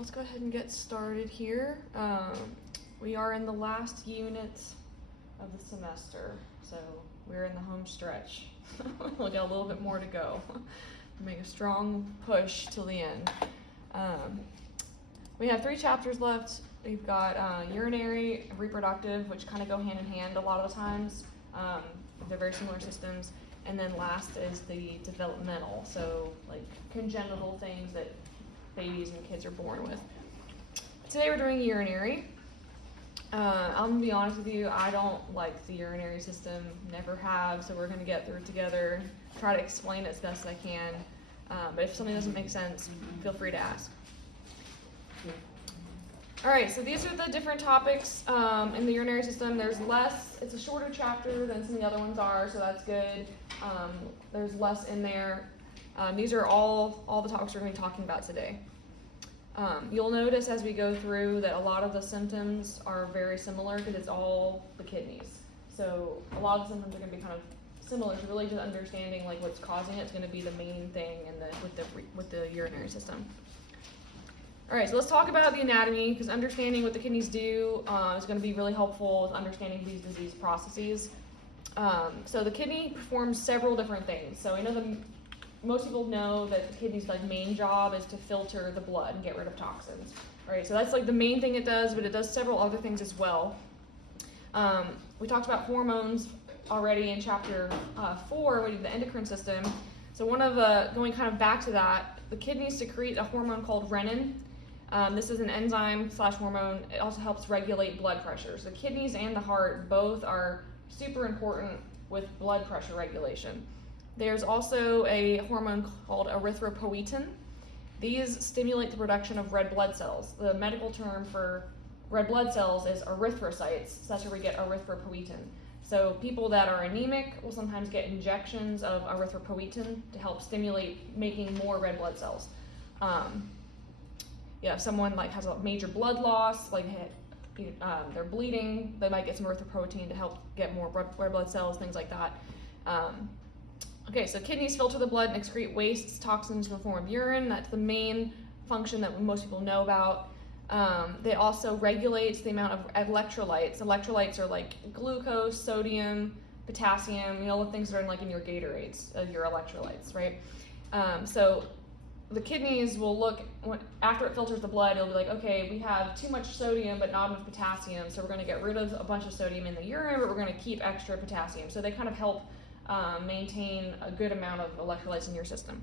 let's go ahead and get started here. We are in the last unit of the semester, so we're in the home stretch. We'll get a little bit more to go. Make a strong push till the end. We have 3 chapters left. We've got urinary and reproductive, which kind of go hand in hand a lot of the times. They're very similar systems. And then last is the developmental, so like congenital things that babies and kids are born with. Today we're doing urinary. I'm gonna be honest with you, I don't like the urinary system, never have, so we're gonna get through it together, try to explain it as best I can. But if something doesn't make sense, feel free to ask. Alright, so these are the different topics in the urinary system. There's less, it's a shorter chapter than some of the other ones are, so that's good. There's less in there. These are all the topics we're going to be talking about today. You'll notice as we go through that a lot of the symptoms are very similar because it's all the kidneys. So a lot of the symptoms are going to be kind of similar. So really just understanding like what's causing it is going to be the main thing with the urinary system. All right, so let's talk about the anatomy because understanding what the kidneys do is going to be really helpful with understanding these disease processes. So the kidney performs several different things. So we know most people know that the kidney's like main job is to filter the blood and get rid of toxins. All right, so that's like the main thing it does, but it does several other things as well. We talked about hormones already in chapter 4, we did the endocrine system. So going kind of back to that, the kidneys secrete a hormone called renin. This is an enzyme/hormone. It also helps regulate blood pressure. So the kidneys and the heart both are super important with blood pressure regulation. There's also a hormone called erythropoietin. These stimulate the production of red blood cells. The medical term for red blood cells is erythrocytes. So that's where we get erythropoietin. So people that are anemic will sometimes get injections of erythropoietin to help stimulate making more red blood cells. If someone like has a major blood loss, like they're bleeding, they might get some erythropoietin to help get more red blood cells, things like that. Okay, so kidneys filter the blood and excrete wastes, toxins in the form of urine. That's the main function that most people know about. They also regulate the amount of electrolytes. Electrolytes are like glucose, sodium, potassium, the things that are in your Gatorades, your electrolytes, right? So the kidneys will look, after it filters the blood, it'll be like, okay, we have too much sodium but not enough potassium, so we're going to get rid of a bunch of sodium in the urine, but we're going to keep extra potassium. So they kind of help maintain a good amount of electrolytes in your system.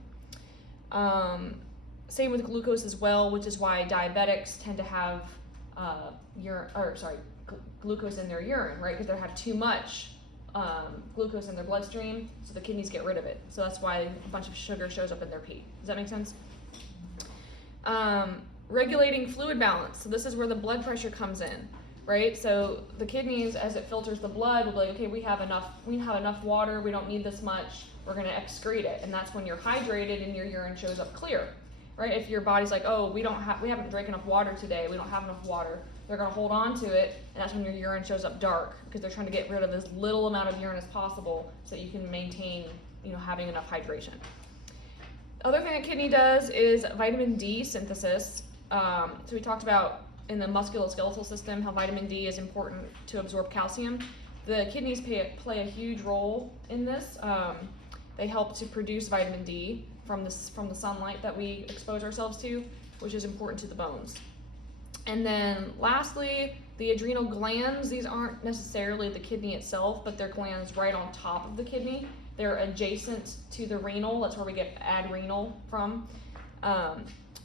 Same with glucose as well, which is why diabetics tend to have glucose in their urine, right? Because they have too much glucose in their bloodstream, so the kidneys get rid of it. So that's why a bunch of sugar shows up in their pee. Does that make sense? Regulating fluid balance. So this is where the blood pressure comes in, right? So the kidneys, as it filters the blood, will be like, okay, we have enough water, we don't need this much, we're gonna excrete it. And that's when you're hydrated and your urine shows up clear, right? If your body's like, oh, we haven't drank enough water today, we don't have enough water, they're going to hold on to it, and that's when your urine shows up dark because they're trying to get rid of as little amount of urine as possible so that you can maintain, having enough hydration. The other thing that kidney does is vitamin D synthesis. So we talked about in the musculoskeletal system how vitamin D is important to absorb calcium. The kidneys play a huge role in this. They help to produce vitamin D from the sunlight that we expose ourselves to, which is important to the bones. And then lastly, the adrenal glands. These aren't necessarily the kidney itself, but they're glands right on top of the kidney. They're adjacent to the renal. That's where we get adrenal from.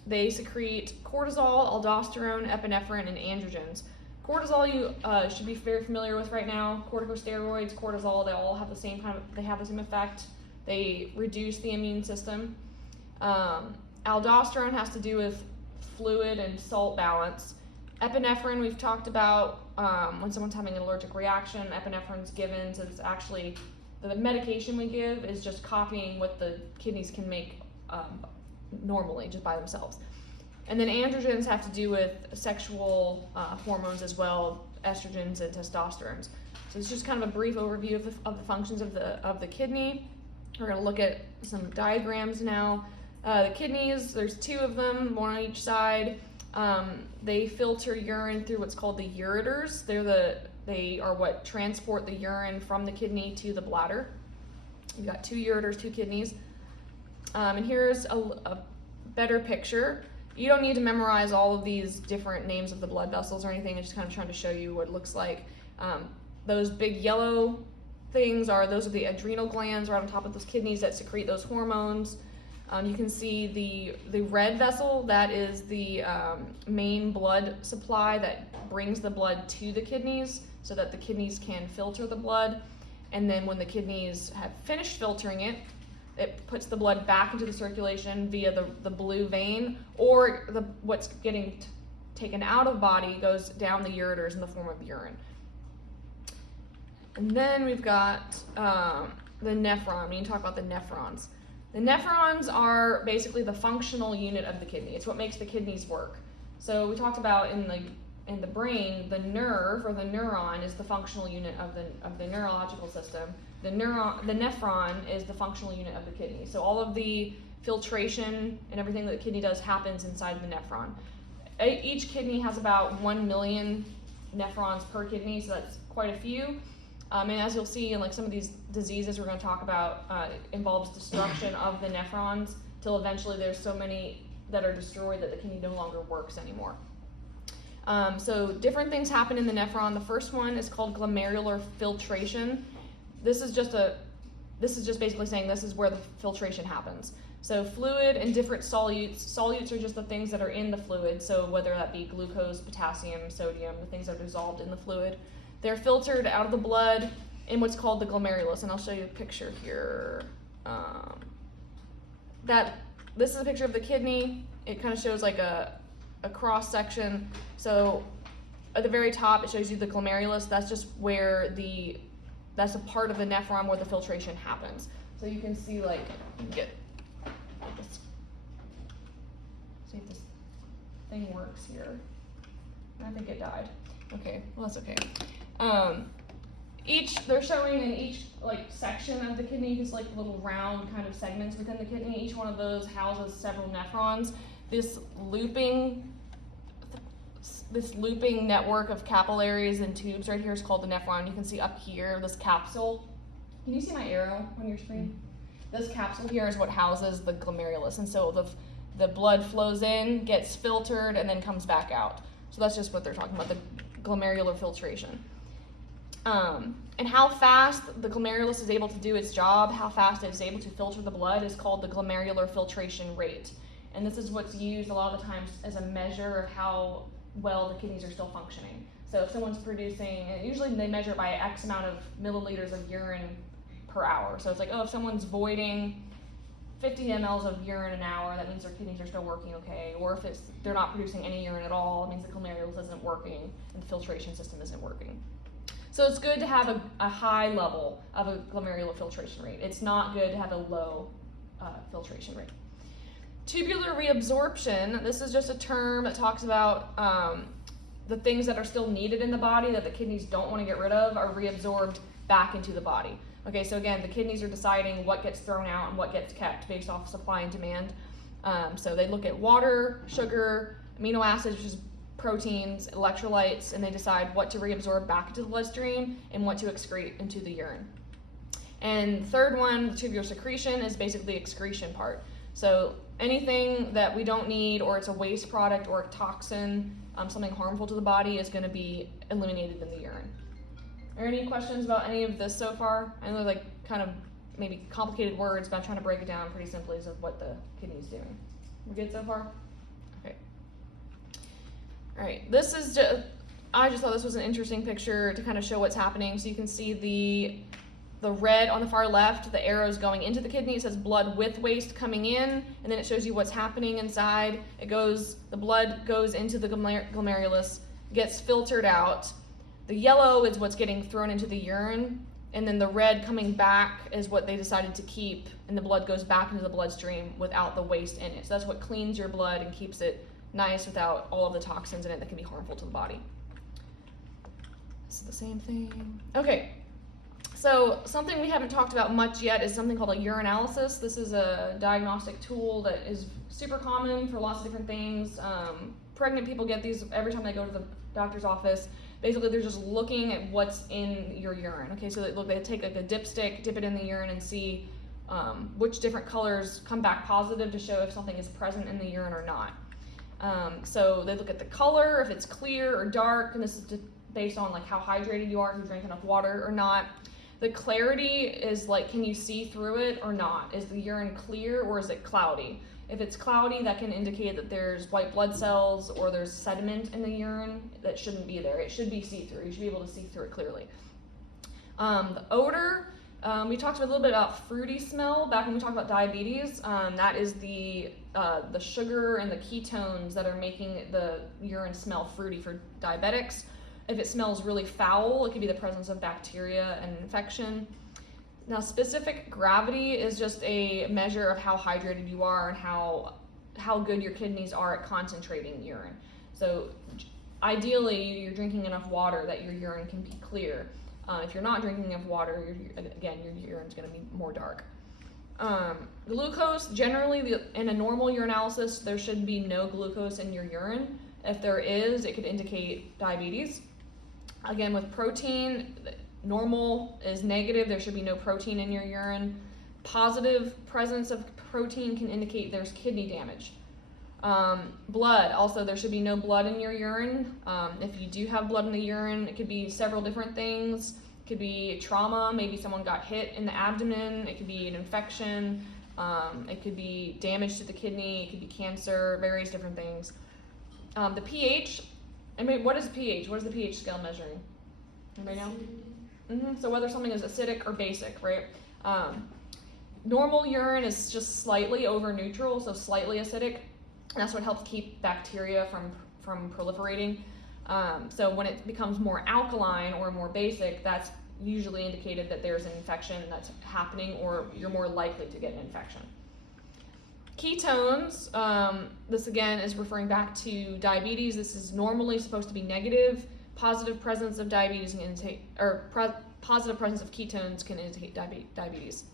They secrete cortisol, aldosterone, epinephrine, and androgens. Cortisol you should be very familiar with right now. Corticosteroids, cortisol, they all have the same effect. They reduce the immune system. Aldosterone has to do with fluid and salt balance. Epinephrine we've talked about when someone's having an allergic reaction. Epinephrine's given, so it's actually the medication we give is just copying what the kidneys can make normally just by themselves. And then androgens have to do with sexual hormones as well, estrogens and testosterone. So it's just kind of a brief overview of the functions of the kidney. We're going to look at some diagrams now. The kidneys, there's 2 of them, one on each side. They filter urine through what's called the ureters. They are what transport the urine from the kidney to the bladder. You've got 2 ureters, 2 kidneys. And here's a better picture. You don't need to memorize all of these different names of the blood vessels or anything. I'm just kind of trying to show you what it looks like. Those big yellow things those are the adrenal glands right on top of those kidneys that secrete those hormones. You can see the red vessel, that is the main blood supply that brings the blood to the kidneys so that the kidneys can filter the blood. And then when the kidneys have finished filtering it, it puts the blood back into the circulation via the blue vein, or what's getting taken out of body goes down the ureters in the form of urine. And then we've got the nephron. We need to talk about the nephrons. The nephrons are basically the functional unit of the kidney. It's what makes the kidneys work. So we talked about in the brain, the nerve or the neuron is the functional unit of the neurological system. The nephron is the functional unit of the kidney. So all of the filtration and everything that the kidney does happens inside the nephron. Each kidney has about 1 million nephrons per kidney, so that's quite a few. And as you'll see in like some of these diseases we're going to talk about, involves destruction of the nephrons till eventually there's so many that are destroyed that the kidney no longer works anymore. So different things happen in the nephron. The first one is called glomerular filtration. This is just basically saying this is where the filtration happens. So fluid and different solutes are just the things that are in the fluid. So whether that be glucose, potassium, sodium, the things that are dissolved in the fluid, they're filtered out of the blood in what's called the glomerulus. And I'll show you a picture here. This is a picture of the kidney. It kind of shows like a cross section. So at the very top, it shows you the glomerulus. That's just where that's a part of the nephron where the filtration happens. So you can see let's see if this thing works here. I think it died. Okay, well that's okay. They're showing in each section of the kidney, just like little round kind of segments within the kidney. Each one of those houses several nephrons. This looping network of capillaries and tubes right here is called the nephron. You can see up here this capsule. Can you see my arrow on your screen? This capsule here is what houses the glomerulus, and so the blood flows in, gets filtered, and then comes back out. So that's just what they're talking about, the glomerular filtration. And how fast the glomerulus is able to do its job, how fast it is able to filter the blood, is called the glomerular filtration rate. And this is what's used a lot of the times as a measure of how well the kidneys are still functioning. So if someone's producing, usually they measure by X amount of milliliters of urine per hour. So it's like, if someone's voiding 50 mLs of urine an hour, that means their kidneys are still working okay. Or if they're not producing any urine at all, it means the glomerulus isn't working and the filtration system isn't working. So it's good to have a high level of a glomerular filtration rate. It's not good to have a low filtration rate. Tubular reabsorption, this is just a term that talks about the things that are still needed in the body that the kidneys don't want to get rid of are reabsorbed back into the body. Okay, so again, the kidneys are deciding what gets thrown out and what gets kept based off supply and demand. So they look at water, sugar, amino acids, which is proteins, electrolytes, and they decide what to reabsorb back into the bloodstream and what to excrete into the urine. And the third one, the tubular secretion, is basically the excretion part. So anything that we don't need, or it's a waste product or a toxin, something harmful to the body, is going to be eliminated in the urine. Are there any questions about any of this so far? I know kind of maybe complicated words, but I'm trying to break it down pretty simply as of what the kidney's doing. We good so far? Okay. All right, this is I just thought this was an interesting picture to kind of show what's happening. So you can see the red on the far left, the arrows going into the kidney. It says blood with waste coming in, and then it shows you what's happening inside. The blood goes into the glomerulus, gets filtered out. The yellow is what's getting thrown into the urine, and then the red coming back is what they decided to keep, and the blood goes back into the bloodstream without the waste in it. So that's what cleans your blood and keeps it nice without all of the toxins in it that can be harmful to the body. This is the same thing. Okay, So something we haven't talked about much yet is something called a urinalysis. This is a diagnostic tool that is super common for lots of different things. Pregnant people get these every time they go to the doctor's office. Basically, they're just looking at what's in your urine. Okay, so they take like a dipstick, dip it in the urine, and see which different colors come back positive to show if something is present in the urine or not. So they look at the color, if it's clear or dark, and this is based on like how hydrated you are, if you drink enough water or not. The clarity is like, can you see through it or not? Is the urine clear or is it cloudy? If it's cloudy, that can indicate that there's white blood cells or there's sediment in the urine that shouldn't be there. It should be see-through. You should be able to see through it clearly. The odor, we talked a little bit about fruity smell back when we talked about diabetes. That is the sugar and the ketones that are making the urine smell fruity for diabetics. If it smells really foul, it could be the presence of bacteria and infection. Now, specific gravity is just a measure of how hydrated you are and how good your kidneys are at concentrating urine. So ideally, you're drinking enough water that your urine can be clear. If you're not drinking enough water, your urine's going to be more dark. Glucose, generally, in a normal urinalysis, there should be no glucose in your urine. If there is, it could indicate diabetes. Again, with protein, normal is negative. There should be no protein in your urine. Positive presence of protein can indicate there's kidney damage. Blood, also there should be no blood in your urine. If you do have blood in the urine, it could be several different things. It could be trauma, maybe someone got hit in the abdomen. It could be an infection. It could be damage to the kidney. It could be cancer, various different things. The pH, what is pH? What is the pH scale measuring? Anybody know? So whether something is acidic or basic, right? Normal urine is just slightly over neutral, so slightly acidic. And that's what helps keep bacteria from proliferating. So when it becomes more alkaline or more basic, that's usually indicated that there's an infection that's happening or you're more likely to get an infection. Ketones, this again is referring back to diabetes. This is normally supposed to be negative. Positive presence of diabetes can indicate, positive presence of ketones can indicate diabetes.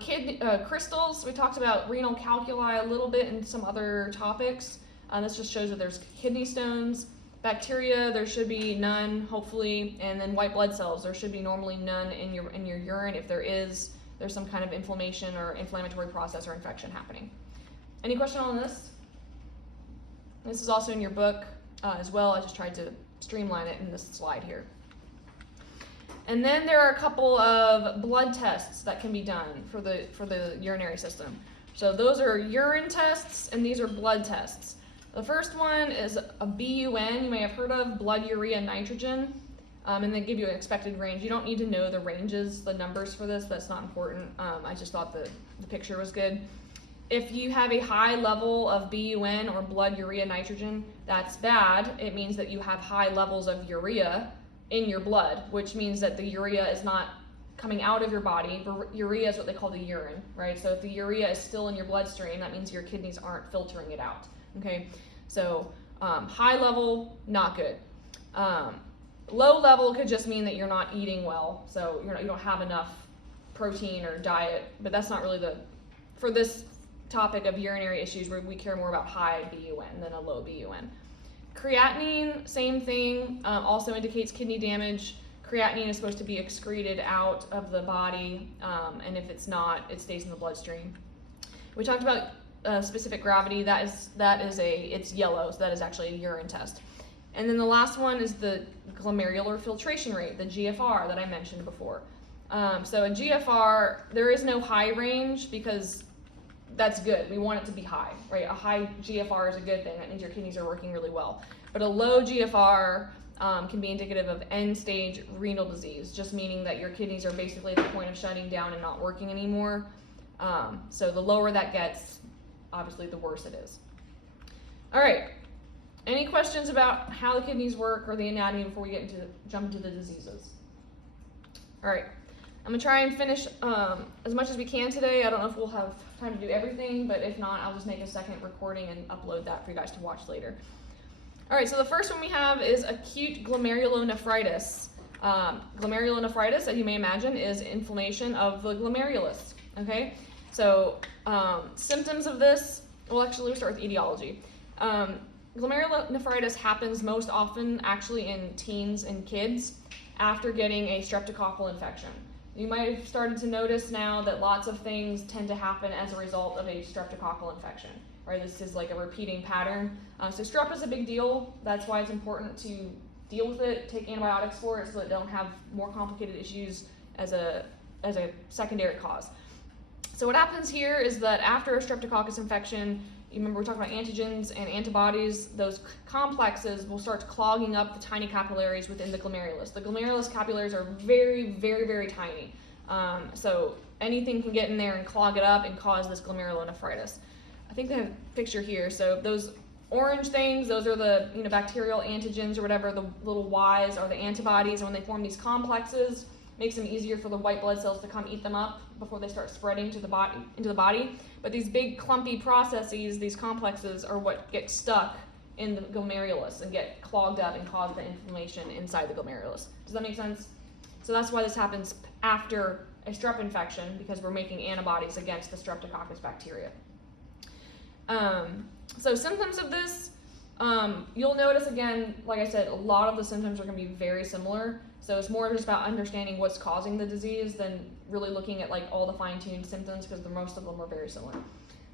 Kidney crystals, we talked about renal calculi a little bit in some other topics. This just shows that there's kidney stones. Bacteria, there should be none, hopefully, and then white blood cells, there should be normally none in your urine. If there is, there's some kind of inflammation or inflammatory process or infection happening. Any question on this? This is also in your book as well. I just tried to streamline it in this slide here. And then there are a couple of blood tests that can be done for the urinary system. So those are urine tests and these are blood tests. The first one is a BUN, you may have heard of, blood urea nitrogen, and they give you an expected range. You don't need to know the ranges, the numbers for this, that's not important. I just thought the picture was good. If you have a high level of BUN or blood urea nitrogen, that's bad. It means that you have high levels of urea in your blood, which means that the urea is not coming out of your body. Urea is what they call the urine, right? So if the urea is still in your bloodstream, that means your kidneys aren't filtering it out, okay? So high level, not good. Low level could just mean that you're not eating well, so you don't have enough protein or diet, but that's not really for this topic of urinary issues where we care more about high BUN than a low BUN. Creatinine, same thing, also indicates kidney damage. Creatinine is supposed to be excreted out of the body, and if it's not, it stays in the bloodstream. We talked about specific gravity. It's yellow, so that is actually a urine test. And then the last one is the glomerular filtration rate, the GFR that I mentioned before. So a GFR, there is no high range because that's good. We want it to be high, right? A high GFR is a good thing. That means your kidneys are working really well. But a low GFR can be indicative of end-stage renal disease, just meaning that your kidneys are basically at the point of shutting down and not working anymore. So the lower that gets, obviously the worse it is. All right. Any questions about how the kidneys work or the anatomy before we jump into the diseases? All right. I'm going to try and finish as much as we can today. I don't know if we'll have time to do everything, but if not, I'll just make a second recording and upload that for you guys to watch later. All right, so the first one we have is acute glomerulonephritis. Glomerulonephritis, as you may imagine, is inflammation of the glomerulus. Okay, so symptoms of this. Well, actually, let's start with etiology. Glomerulonephritis happens most often actually in teens and kids after getting a streptococcal infection. You might have started to notice now that lots of things tend to happen as a result of a streptococcal infection, right? This is like a repeating pattern. So strep is a big deal. That's why it's important to deal with it, take antibiotics for it so that it don't have more complicated issues as a secondary cause. So what happens here is that after a streptococcus infection, you remember we talked about antigens and antibodies, those complexes will start clogging up the tiny capillaries within the glomerulus. The glomerulus capillaries are very, very, very tiny. So anything can get in there and clog it up and cause this glomerulonephritis. I think they have a picture here. So those orange things, those are the bacterial antigens or whatever. The little Y's are the antibodies, and when they form these complexes, makes them easier for the white blood cells to come eat them up before they start spreading into the body. But these big clumpy processes, these complexes, are what get stuck in the glomerulus and get clogged up and cause the inflammation inside the glomerulus. Does that make sense? So that's why this happens after a strep infection, because we're making antibodies against the streptococcus bacteria. So symptoms of this, you'll notice again, like I said, a lot of the symptoms are going to be very similar. So it's more just about understanding what's causing the disease than really looking at like all the fine-tuned symptoms, because most of them are very similar.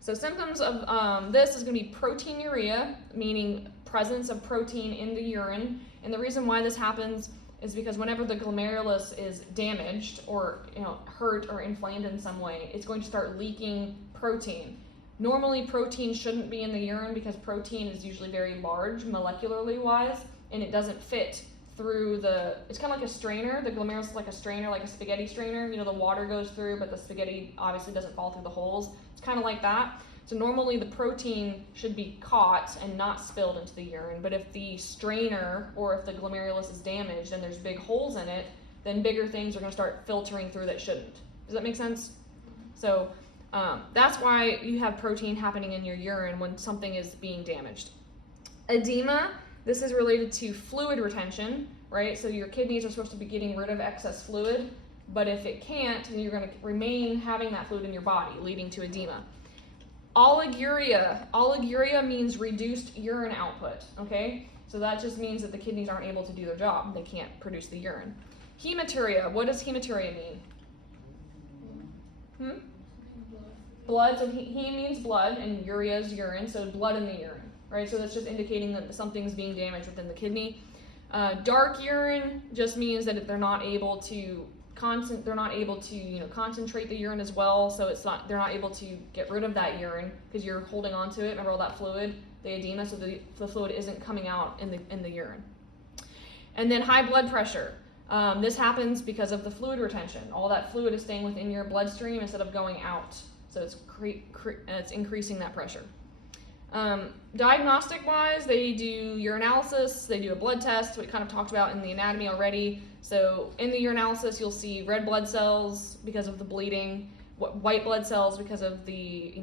So symptoms of this is going to be proteinuria, meaning presence of protein in the urine. And the reason why this happens is because whenever the glomerulus is damaged or hurt or inflamed in some way, it's going to start leaking protein. Normally, protein shouldn't be in the urine because protein is usually very large molecularly wise, and it doesn't fit through it's kind of like a strainer. The glomerulus is like a strainer, like a spaghetti strainer. The water goes through, but the spaghetti obviously doesn't fall through the holes. It's kind of like that. So normally the protein should be caught and not spilled into the urine, but if the strainer or if the glomerulus is damaged and there's big holes in it, then bigger things are going to start filtering through that shouldn't. Does that make sense? So that's why you have protein happening in your urine when something is being damaged. Edema, this is related to fluid retention, right? So your kidneys are supposed to be getting rid of excess fluid, but if it can't, then you're going to remain having that fluid in your body, leading to edema. Oliguria means reduced urine output, okay? So that just means that the kidneys aren't able to do their job. They can't produce the urine. Hematuria, what does hematuria mean? Blood, so heme means blood, and urea is urine, so blood in the urine, right? So that's just indicating that something's being damaged within the kidney. Dark urine just means that they're not able to concentrate the urine as well, so they're not able to get rid of that urine because you're holding on to it. Remember all that fluid, the edema, so the fluid isn't coming out in the urine. And then high blood pressure. This happens because of the fluid retention. All that fluid is staying within your bloodstream instead of going out. So it's increasing that pressure. Diagnostic-wise, they do urinalysis, they do a blood test, we kind of talked about in the anatomy already. So in the urinalysis, you'll see red blood cells because of the bleeding, white blood cells because of the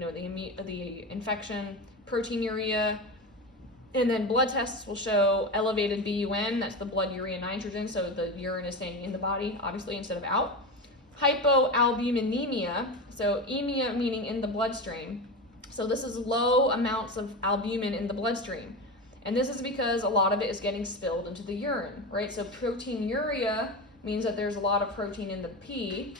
infection, proteinuria, and then blood tests will show elevated BUN, that's the blood urea nitrogen, so the urine is staying in the body, obviously, instead of out. Hypoalbuminemia, so emia meaning in the bloodstream. So this is low amounts of albumin in the bloodstream. And this is because a lot of it is getting spilled into the urine, right? So proteinuria means that there's a lot of protein in the pee,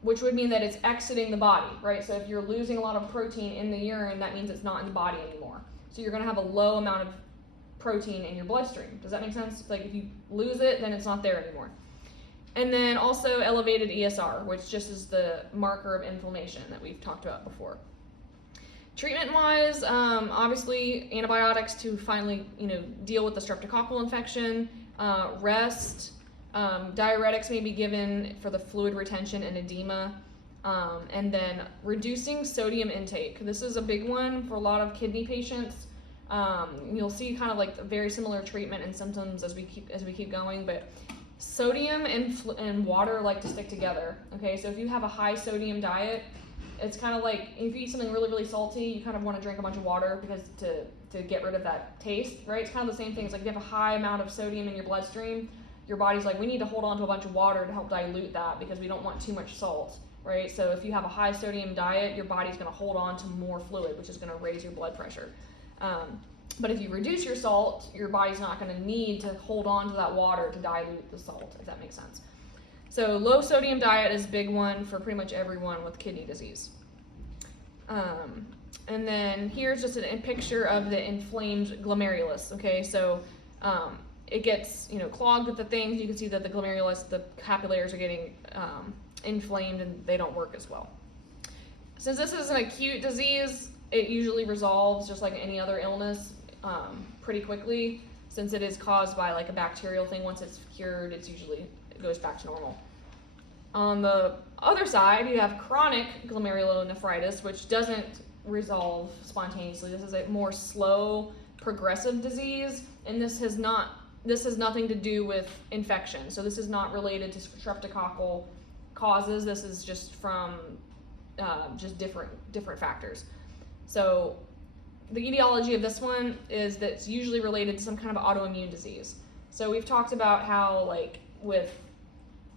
which would mean that it's exiting the body, right? So if you're losing a lot of protein in the urine, that means it's not in the body anymore. So you're going to have a low amount of protein in your bloodstream. Does that make sense? It's like if you lose it, then it's not there anymore. And then also elevated ESR, which just is the marker of inflammation that we've talked about before. Treatment-wise, obviously antibiotics to finally, deal with the streptococcal infection, rest, diuretics may be given for the fluid retention and edema, and then reducing sodium intake. This is a big one for a lot of kidney patients. You'll see kind of like very similar treatment and symptoms as we keep going, but sodium and water like to stick together. Okay, so if you have a high sodium diet, it's kind of like if you eat something really, really salty, you kind of want to drink a bunch of water because to get rid of that taste, right? It's kind of the same thing. It's like if you have a high amount of sodium in your bloodstream, your body's like, we need to hold on to a bunch of water to help dilute that because we don't want too much salt, right? So if you have a high sodium diet, your body's going to hold on to more fluid, which is going to raise your blood pressure. But if you reduce your salt, your body's not going to need to hold on to that water to dilute the salt, if that makes sense. So low sodium diet is a big one for pretty much everyone with kidney disease. And then here's just a picture of the inflamed glomerulus. Okay, so it gets clogged with the things. You can see that the glomerulus, the capillaries are getting inflamed and they don't work as well. Since this is an acute disease, it usually resolves just like any other illness pretty quickly. Since it is caused by like a bacterial thing, once it's cured, it goes back to normal. On the other side, you have chronic glomerulonephritis, which doesn't resolve spontaneously. This is a more slow, progressive disease, and this has nothing to do with infection. So this is not related to streptococcal causes. This is just from just different factors. So the etiology of this one is that it's usually related to some kind of autoimmune disease. So we've talked about how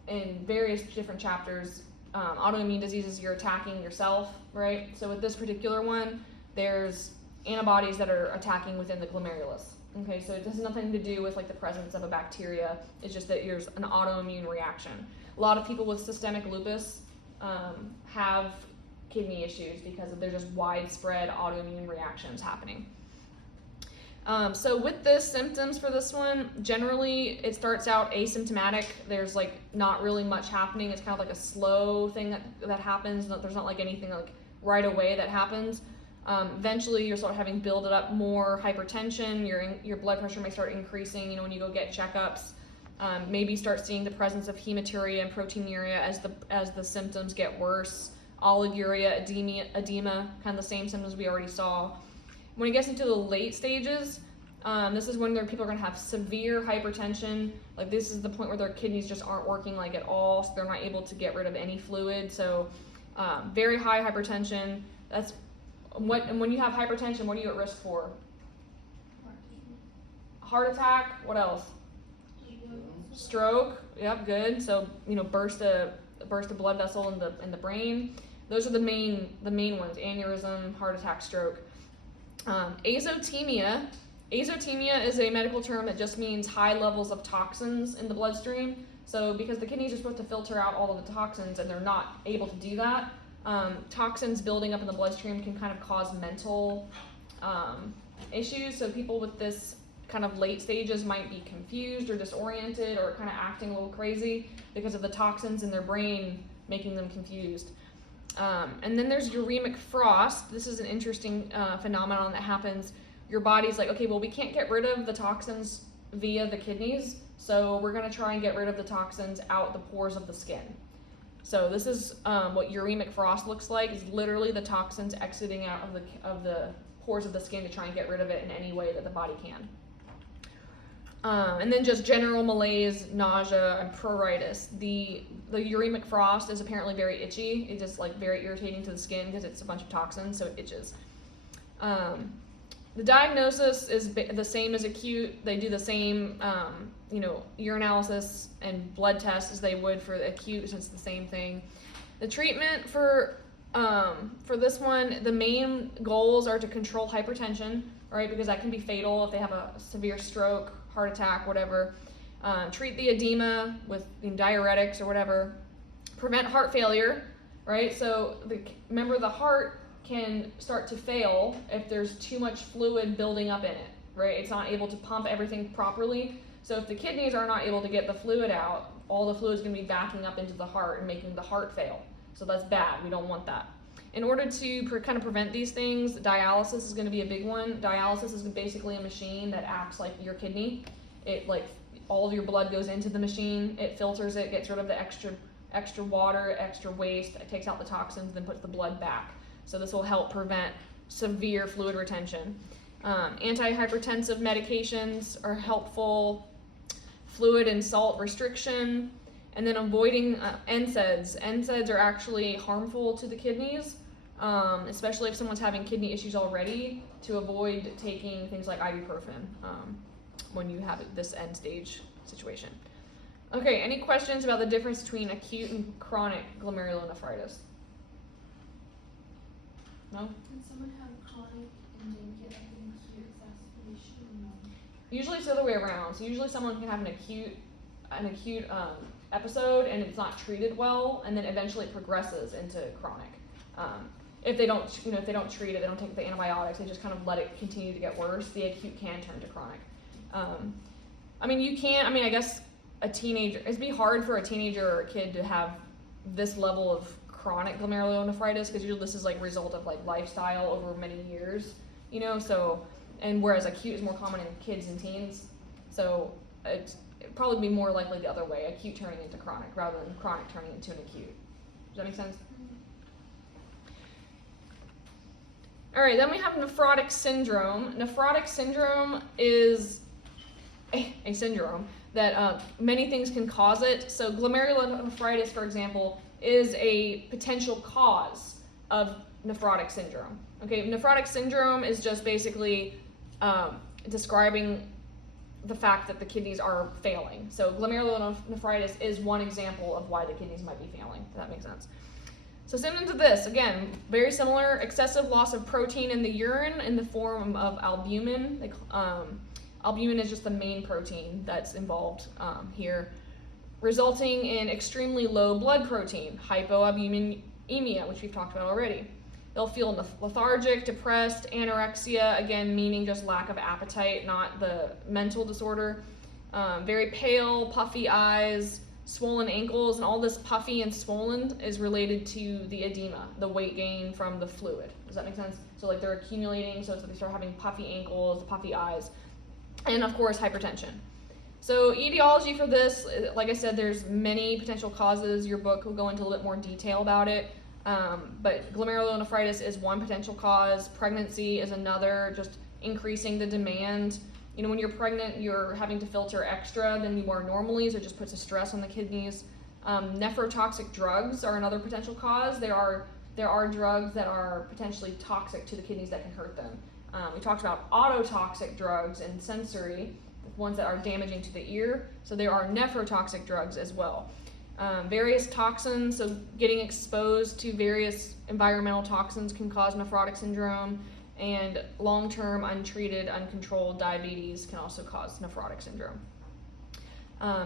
in various different chapters, autoimmune diseases, you're attacking yourself, right? So with this particular one, there's antibodies that are attacking within the glomerulus. Okay, so it has nothing to do with like the presence of a bacteria. It's just that there's an autoimmune reaction. A lot of people with systemic lupus have kidney issues because there's just widespread autoimmune reactions happening. So with the symptoms for this one, generally it starts out asymptomatic. There's like not really much happening. It's kind of like a slow thing that happens. There's not like anything like right away that happens. Eventually you're sort of having build up more hypertension. Your blood pressure may start increasing, when you go get checkups. Maybe start seeing the presence of hematuria and proteinuria as the symptoms get worse. Oliguria, edema, kind of the same symptoms we already saw. When it gets into the late stages, this is when people are going to have severe hypertension. Like this is the point where their kidneys just aren't working like at all, so they're not able to get rid of any fluid. So very high hypertension. And when you have hypertension, what are you at risk for? Heart attack. What else? Stroke. Yep, good. So burst a blood vessel in the brain. Those are the main ones: aneurysm, heart attack, stroke. Azotemia. Azotemia is a medical term that just means high levels of toxins in the bloodstream. So because the kidneys are supposed to filter out all of the toxins and they're not able to do that, toxins building up in the bloodstream can kind of cause mental issues. So people with this kind of late stages might be confused or disoriented or kind of acting a little crazy because of the toxins in their brain making them confused. And then there's uremic frost. This is an interesting phenomenon that happens. Your body's like, okay, well, we can't get rid of the toxins via the kidneys, so we're going to try and get rid of the toxins out the pores of the skin. So this is what uremic frost looks like. It's literally the toxins exiting out of the pores of the skin to try and get rid of it in any way that the body can. And then just general malaise, nausea, and pruritus. The uremic frost is apparently very itchy. It's just like very irritating to the skin because it's a bunch of toxins, so it itches. The diagnosis is the same as acute. They do the same, urinalysis and blood tests as they would for the acute, since it's the same thing. The treatment for this one, the main goals are to control hypertension, right? Because that can be fatal if they have a severe stroke, heart attack, whatever. Treat the edema with diuretics or whatever. Prevent heart failure, right? So remember, the heart can start to fail if there's too much fluid building up in it, right? It's not able to pump everything properly. So if the kidneys are not able to get the fluid out, all the fluid is going to be backing up into the heart and making the heart fail. So that's bad. We don't want that. In order to kind of prevent these things, dialysis is going to be a big one. Dialysis is basically a machine that acts like your kidney. It all of your blood goes into the machine. It filters it, gets rid of the extra water, extra waste. It takes out the toxins, then puts the blood back. So this will help prevent severe fluid retention. Antihypertensive medications are helpful. Fluid and salt restriction, and then avoiding NSAIDs. NSAIDs are actually harmful to the kidneys, especially if someone's having kidney issues already, to avoid taking things like ibuprofen when you have this end stage situation. Okay, any questions about the difference between acute and chronic glomerulonephritis? No? Can someone have chronic and then get an acute exacerbation? Usually it's the other way around. So usually someone can have an acute episode and it's not treated well, and then eventually it progresses into chronic. If they don't treat it, they don't take the antibiotics, they just kind of let it continue to get worse, the acute can turn to chronic. I guess a teenager, it'd be hard for a teenager or a kid to have this level of chronic glomerulonephritis because usually this is like result of like lifestyle over many years, and whereas acute is more common in kids and teens, so it'd probably be more likely the other way, acute turning into chronic rather than chronic turning into an acute. Does that make sense? All right, then we have nephrotic syndrome. Nephrotic syndrome is a syndrome that many things can cause it. So glomerulonephritis, for example, is a potential cause of nephrotic syndrome. Okay, nephrotic syndrome is just basically describing the fact that the kidneys are failing. So glomerulonephritis is one example of why the kidneys might be failing, if that makes sense. So symptoms of this, again, very similar: excessive loss of protein in the urine in the form of albumin. Albumin is just the main protein that's involved here, resulting in extremely low blood protein, hypoalbuminemia, which we've talked about already. They'll feel lethargic, depressed, anorexia, again, meaning just lack of appetite, not the mental disorder. Very pale, puffy eyes, swollen ankles, and all this puffy and swollen is related to the edema, the weight gain from the fluid. Does that make sense? So like they're accumulating, so they start having puffy ankles, puffy eyes, and of course hypertension. So etiology for this, like I said, there's many potential causes. Your book will go into a little bit more detail about it. But glomerulonephritis is one potential cause. Pregnancy is another, just increasing the demand. When you're pregnant, you're having to filter extra than you are normally, so it just puts a stress on the kidneys. Nephrotoxic drugs are another potential cause. There are drugs that are potentially toxic to the kidneys that can hurt them. We talked about ototoxic drugs and sensory, ones that are damaging to the ear. So there are nephrotoxic drugs as well. Various toxins, so getting exposed to various environmental toxins can cause nephrotic syndrome, and long-term untreated, uncontrolled diabetes can also cause nephrotic syndrome.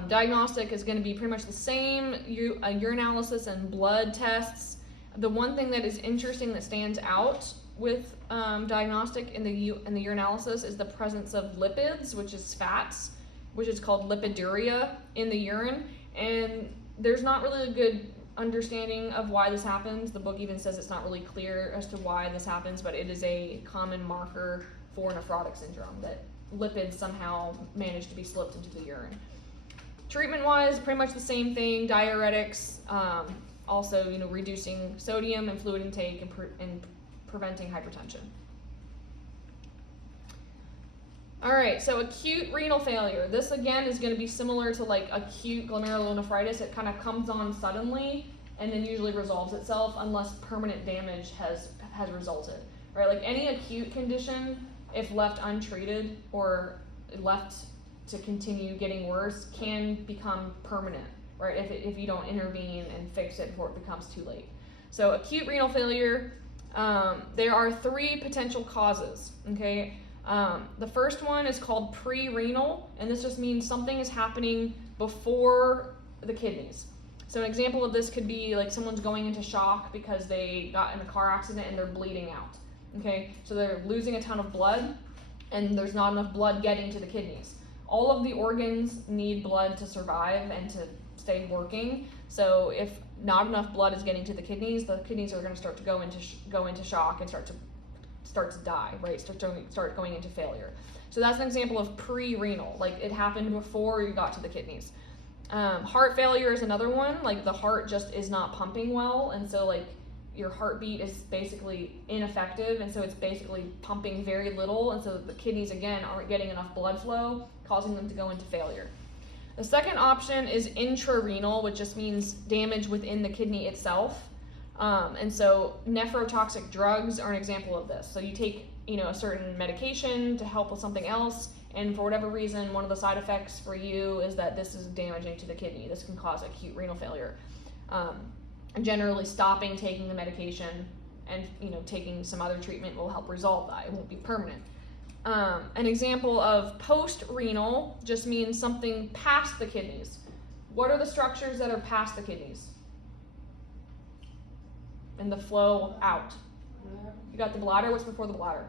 Diagnostic is going to be pretty much the same, urinalysis and blood tests. The one thing that is interesting that stands out with diagnostic in the urinalysis is the presence of lipids, which is fats, which is called lipiduria in the urine, and there's not really a good understanding of why this happens. The book even says it's not really clear as to why this happens, but it is a common marker for nephrotic syndrome, that lipids somehow manage to be slipped into the urine. Treatment-wise, pretty much the same thing: diuretics, also reducing sodium and fluid intake and preventing hypertension. All right, so acute renal failure. This again is going to be similar to like acute glomerulonephritis. It kind of comes on suddenly and then usually resolves itself unless permanent damage has resulted. Right, like any acute condition, if left untreated or left to continue getting worse, can become permanent. Right, if you don't intervene and fix it before it becomes too late. So acute renal failure, there are 3 potential causes. Okay. The first one is called pre-renal, and this just means something is happening before the kidneys. So an example of this could be like someone's going into shock because they got in a car accident and they're bleeding out. Okay, so they're losing a ton of blood and there's not enough blood getting to the kidneys. All of the organs need blood to survive and to stay working. So if not enough blood is getting to the kidneys are going to start to go into shock and start to die, right? Start going into failure. So that's an example of pre-renal, like it happened before you got to the kidneys. Heart failure is another one, like the heart just is not pumping well, and so like your heartbeat is basically ineffective, and so it's basically pumping very little, and so the kidneys again aren't getting enough blood flow, causing them to go into failure. The second option is intrarenal, which just means damage within the kidney itself. And so nephrotoxic drugs are an example of this. So you take, a certain medication to help with something else, and for whatever reason, one of the side effects for you is that this is damaging to the kidney. This can cause acute renal failure. Generally, stopping taking the medication and taking some other treatment will help resolve that. It won't be permanent. An example of post-renal just means something past the kidneys. What are the structures that are past the kidneys? And the flow out. You got the bladder. What's before the bladder?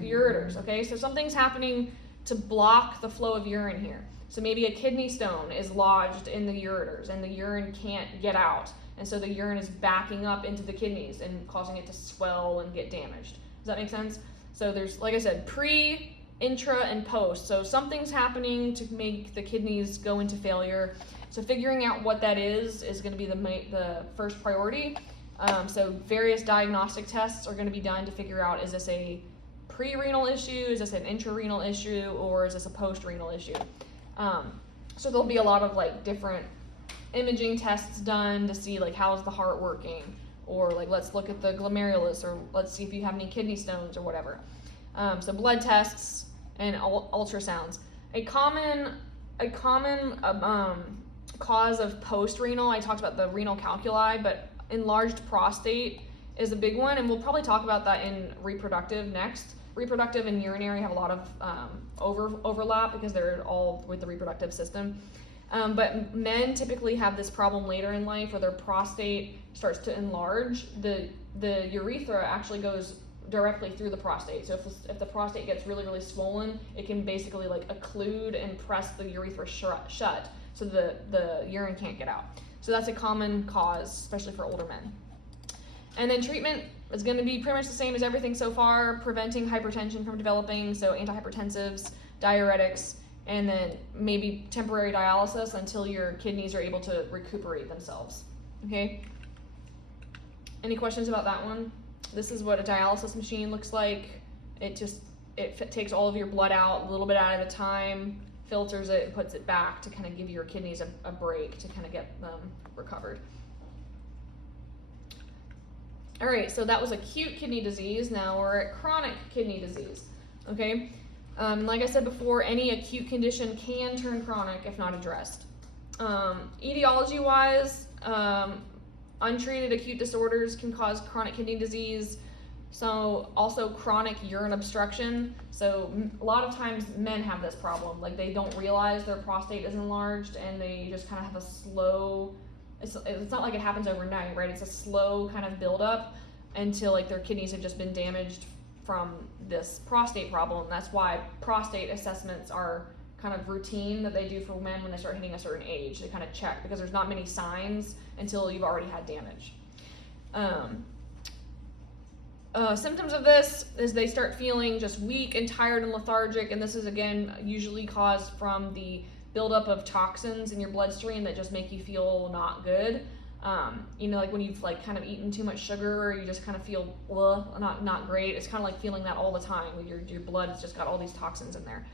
The ureters. Okay, so something's happening to block the flow of urine here. So maybe a kidney stone is lodged in the ureters and the urine can't get out. And so the urine is backing up into the kidneys and causing it to swell and get damaged. Does that make sense? So there's, like I said, pre, intra, and post. So something's happening to make the kidneys go into failure. So figuring out what that is going to be the first priority. So various diagnostic tests are going to be done to figure out, is this a pre-renal issue, is this an intrarenal issue, or is this a post-renal issue? So there'll be a lot of like different imaging tests done to see like how's the heart working, or like let's look at the glomerulus, or let's see if you have any kidney stones or whatever. So blood tests and ultrasounds. A common cause of post-renal, I talked about the renal calculi, but enlarged prostate is a big one, and we'll probably talk about that in reproductive next. Reproductive and urinary have a lot of overlap because they're all with the reproductive system. But men typically have this problem later in life where their prostate starts to enlarge. The urethra actually goes directly through the prostate. So if the prostate gets really, really swollen, it can basically like occlude and press the urethra shut so the urine can't get out. So that's a common cause, especially for older men. And then treatment is going to be pretty much the same as everything so far, preventing hypertension from developing, so antihypertensives, diuretics, and then maybe temporary dialysis until your kidneys are able to recuperate themselves. Okay? Any questions about that one? This is what a dialysis machine looks like. It takes all of your blood out a little bit at a time, filters it, and puts it back to kind of give your kidneys a break to kind of get them recovered. All right, so that was acute kidney disease. Now we're at chronic kidney disease, okay? Like I said before, any acute condition can turn chronic if not addressed. Etiology-wise, untreated acute disorders can cause chronic kidney disease. So also chronic urine obstruction. So a lot of times men have this problem. Like they don't realize their prostate is enlarged and they just kind of have a slow, it's not like it happens overnight, right? It's a slow kind of buildup until like their kidneys have just been damaged from this prostate problem. That's why prostate assessments are kind of routine that they do for men when they start hitting a certain age. They kind of check because there's not many signs until you've already had damage. Symptoms of this is they start feeling just weak and tired and lethargic, and this is again usually caused from the buildup of toxins in your bloodstream that just make you feel not good. Like when you've like kind of eaten too much sugar, or you just kind of feel not great. It's kind of like feeling that all the time. Your blood has just got all these toxins in there.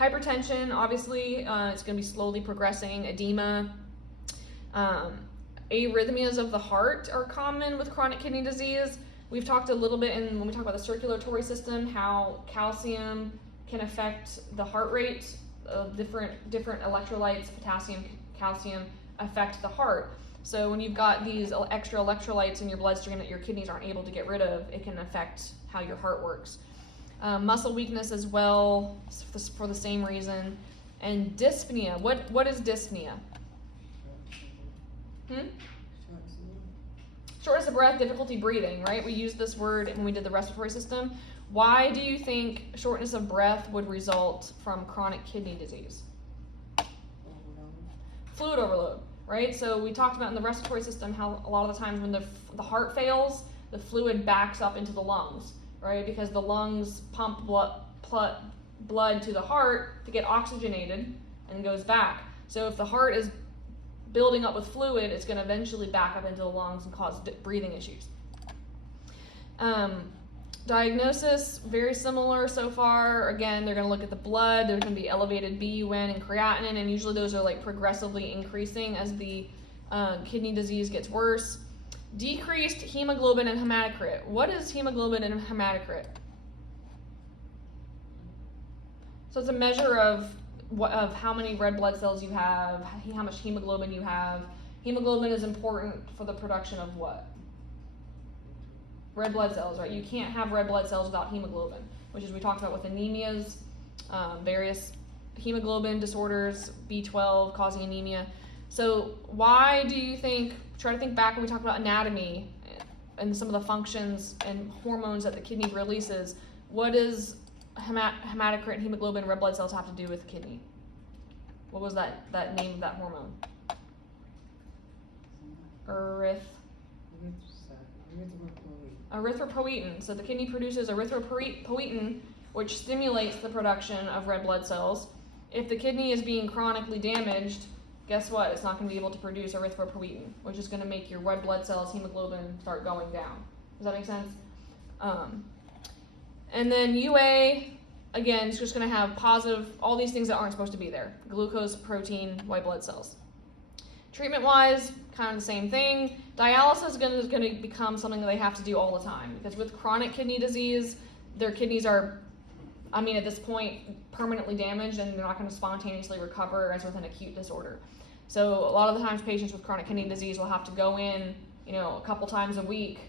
Hypertension, obviously, it's going to be slowly progressing. Edema. Arrhythmias of the heart are common with chronic kidney disease. We've talked a little bit when we talk about the circulatory system, how calcium can affect the heart rate. Different electrolytes, potassium, calcium, affect the heart. So when you've got these extra electrolytes in your bloodstream that your kidneys aren't able to get rid of, it can affect how your heart works. Muscle weakness as well, for the same reason. And dyspnea. What is dyspnea? Shortness of breath, difficulty breathing, right? We used this word when we did the respiratory system. Why do you think shortness of breath would result from chronic kidney disease? Fluid overload, right? So we talked about in the respiratory system how a lot of the times when the heart fails, the fluid backs up into the lungs, right? Because the lungs pump blood to the heart to get oxygenated and goes back. So if the heart is building up with fluid, it's going to eventually back up into the lungs and cause breathing issues. Diagnosis, very similar so far. Again, they're going to look at the blood. There's going to be elevated BUN and creatinine, and usually those are like progressively increasing as the kidney disease gets worse. Decreased hemoglobin and hematocrit. What is hemoglobin and hematocrit? So it's a measure of how many red blood cells you have, how much hemoglobin you have. Hemoglobin is important for the production of what? Red blood cells, right? You can't have red blood cells without hemoglobin, which is we talked about with anemias, various hemoglobin disorders, B12 causing anemia. So why do you think, try to think back when we talked about anatomy and some of the functions and hormones that the kidney releases, what does hematocrit and hemoglobin red blood cells have to do with the kidney? What was that name of that hormone? Erythropoietin. So the kidney produces erythropoietin, which stimulates the production of red blood cells. If the kidney is being chronically damaged, guess what? It's not going to be able to produce erythropoietin, which is going to make your red blood cells, hemoglobin, start going down. Does that make sense? And then UA, again, it's just going to have positive, all these things that aren't supposed to be there. Glucose, protein, white blood cells. Treatment-wise, kind of the same thing. Dialysis is going to become something that they have to do all the time, because with chronic kidney disease, their kidneys are, at this point, permanently damaged, and they're not going to spontaneously recover as with an acute disorder. So a lot of the times patients with chronic kidney disease will have to go in, a couple times a week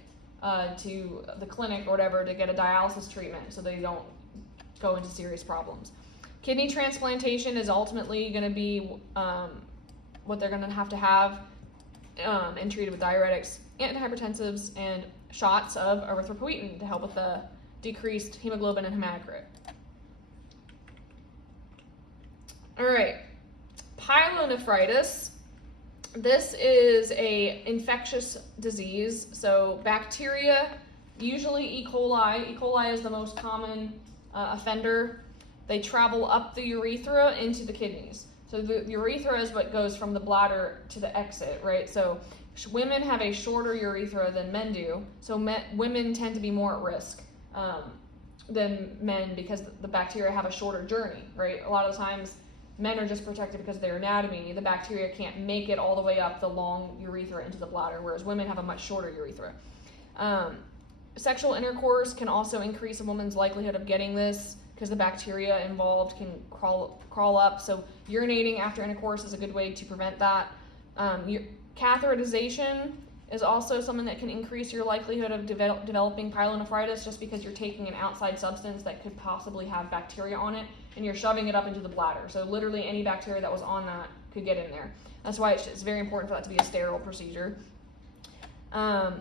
to the clinic or whatever to get a dialysis treatment so they don't go into serious problems. Kidney transplantation is ultimately going to be what they're going to have and treated with diuretics, antihypertensives, and shots of erythropoietin to help with the decreased hemoglobin and hematocrit. All right, pyelonephritis. This is a infectious disease. So bacteria, usually E. coli. E. coli is the most common offender. They travel up the urethra into the kidneys. So the urethra is what goes from the bladder to the exit, right? So women have a shorter urethra than men do. So women tend to be more at risk than men because the bacteria have a shorter journey, right? A lot of the times men are just protected because of their anatomy. The bacteria can't make it all the way up the long urethra into the bladder, whereas women have a much shorter urethra. Sexual intercourse can also increase a woman's likelihood of getting this because the bacteria involved can crawl up. So urinating after intercourse is a good way to prevent that. Catheterization is also something that can increase your likelihood of developing pyelonephritis just because you're taking an outside substance that could possibly have bacteria on it and you're shoving it up into the bladder. So literally any bacteria that was on that could get in there. That's why it's very important for that to be a sterile procedure.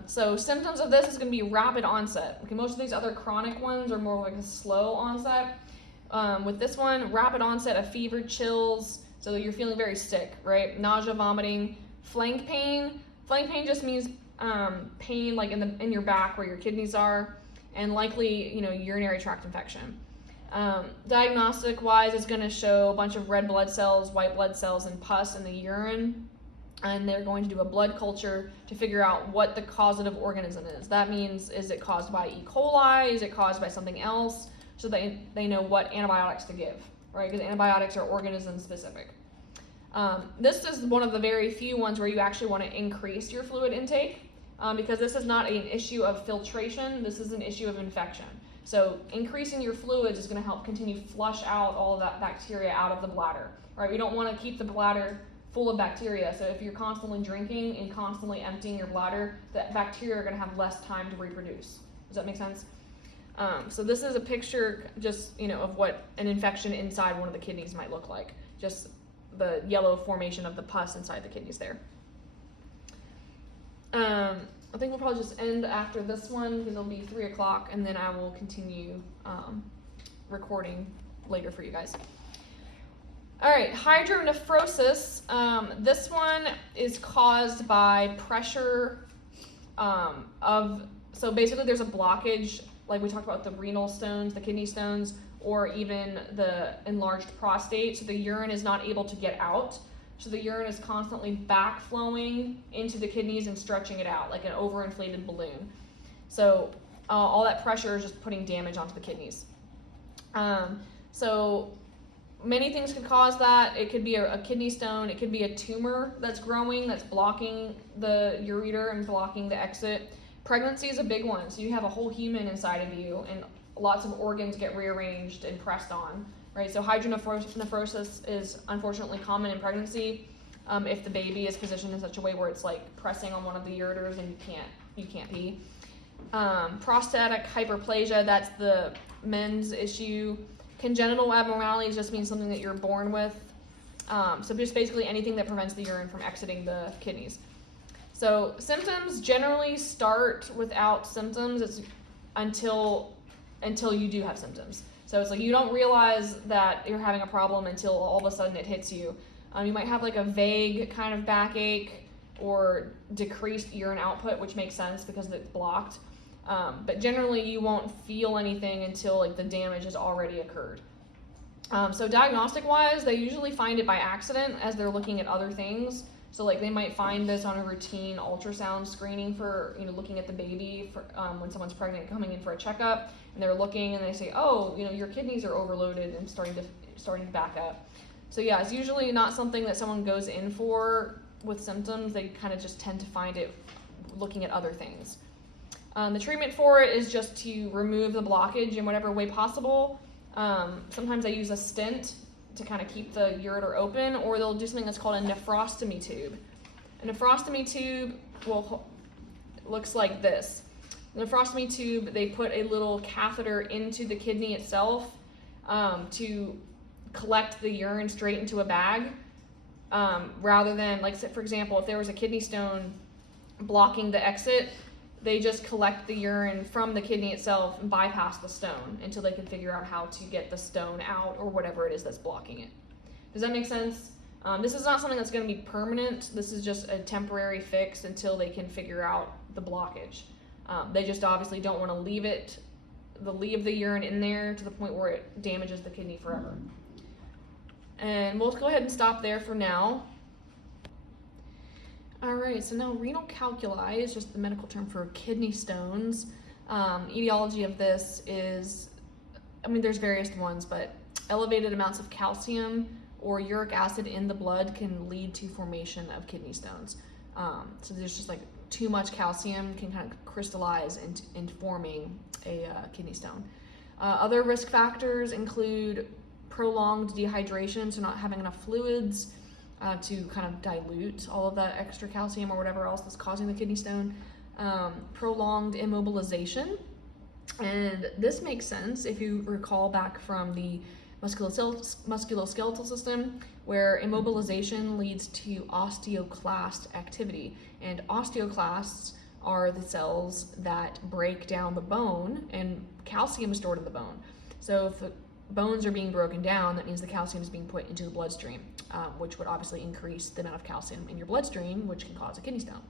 So symptoms of this is going to be rapid onset. Okay, most of these other chronic ones are more like a slow onset. With this one, rapid onset of fever, chills, so you're feeling very sick, right? Nausea, vomiting, flank pain. Flank pain just means pain like in your back where your kidneys are, and likely urinary tract infection. Diagnostic wise, it's going to show a bunch of red blood cells, white blood cells, and pus in the urine. And they're going to do a blood culture to figure out what the causative organism is. That means, is it caused by E. coli? Is it caused by something else? So they know what antibiotics to give, right? Because antibiotics are organism specific. This is one of the very few ones where you actually want to increase your fluid intake because this is not an issue of filtration. This is an issue of infection. So increasing your fluids is going to help continue flush out all of that bacteria out of the bladder, right? We don't want to keep the bladder full of bacteria. So if you're constantly drinking and constantly emptying your bladder, that bacteria are going to have less time to reproduce. Does that make sense? So this is a picture just, of what an infection inside one of the kidneys might look like. Just the yellow formation of the pus inside the kidneys there. I think we'll probably just end after this one because it'll be 3 o'clock and then I will continue recording later for you guys. All right, hydronephrosis. This one is caused by pressure so basically there's a blockage, like we talked about the renal stones, the kidney stones, or even the enlarged prostate. So the urine is not able to get out. So the urine is constantly backflowing into the kidneys and stretching it out like an overinflated balloon. So all that pressure is just putting damage onto the kidneys. So many things could cause that. It could be a kidney stone. It could be a tumor that's growing, that's blocking the ureter and blocking the exit. Pregnancy is a big one. So you have a whole human inside of you and lots of organs get rearranged and pressed on. right? So hydronephrosis is unfortunately common in pregnancy if the baby is positioned in such a way where it's like pressing on one of the ureters and you can't pee. Prostatic hyperplasia, that's the men's issue. Congenital abnormalities just means something that you're born with. So just basically anything that prevents the urine from exiting the kidneys. So symptoms generally start without symptoms. It's until you do have symptoms. So it's like you don't realize that you're having a problem until all of a sudden it hits you. You might have like a vague kind of backache or decreased urine output, which makes sense because it's blocked. But generally you won't feel anything until like the damage has already occurred. So diagnostic wise, they usually find it by accident as they're looking at other things. So like they might find this on a routine ultrasound screening for, looking at the baby for, when someone's pregnant coming in for a checkup, and they're looking and they say, oh, your kidneys are overloaded and starting to back up. So yeah, it's usually not something that someone goes in for with symptoms. They kind of just tend to find it looking at other things. The treatment for it is just to remove the blockage in whatever way possible. Sometimes they use a stent to kind of keep the ureter open, or they'll do something that's called a nephrostomy tube. A nephrostomy tube looks like this. The nephrostomy tube, they put a little catheter into the kidney itself to collect the urine straight into a bag, rather than, like, for example, if there was a kidney stone blocking the exit, they just collect the urine from the kidney itself and bypass the stone until they can figure out how to get the stone out or whatever it is that's blocking it. Does that make sense? This is not something that's going to be permanent. This is just a temporary fix until they can figure out the blockage. They just obviously don't want to leave the urine in there to the point where it damages the kidney forever. And we'll go ahead and stop there for now. All right, so now renal calculi is just the medical term for kidney stones. Etiology of this is, there's various ones, but elevated amounts of calcium or uric acid in the blood can lead to formation of kidney stones. So there's just like too much calcium can kind of crystallize in forming a kidney stone. Other risk factors include prolonged dehydration, so not having enough fluids to kind of dilute all of that extra calcium or whatever else that's causing the kidney stone. Prolonged immobilization, and this makes sense if you recall back from the musculoskeletal system, where immobilization leads to osteoclast activity, and osteoclasts are the cells that break down the bone, and calcium is stored in the bone. So if the bones are being broken down, that means the calcium is being put into the bloodstream, which would obviously increase the amount of calcium in your bloodstream, which can cause a kidney stone.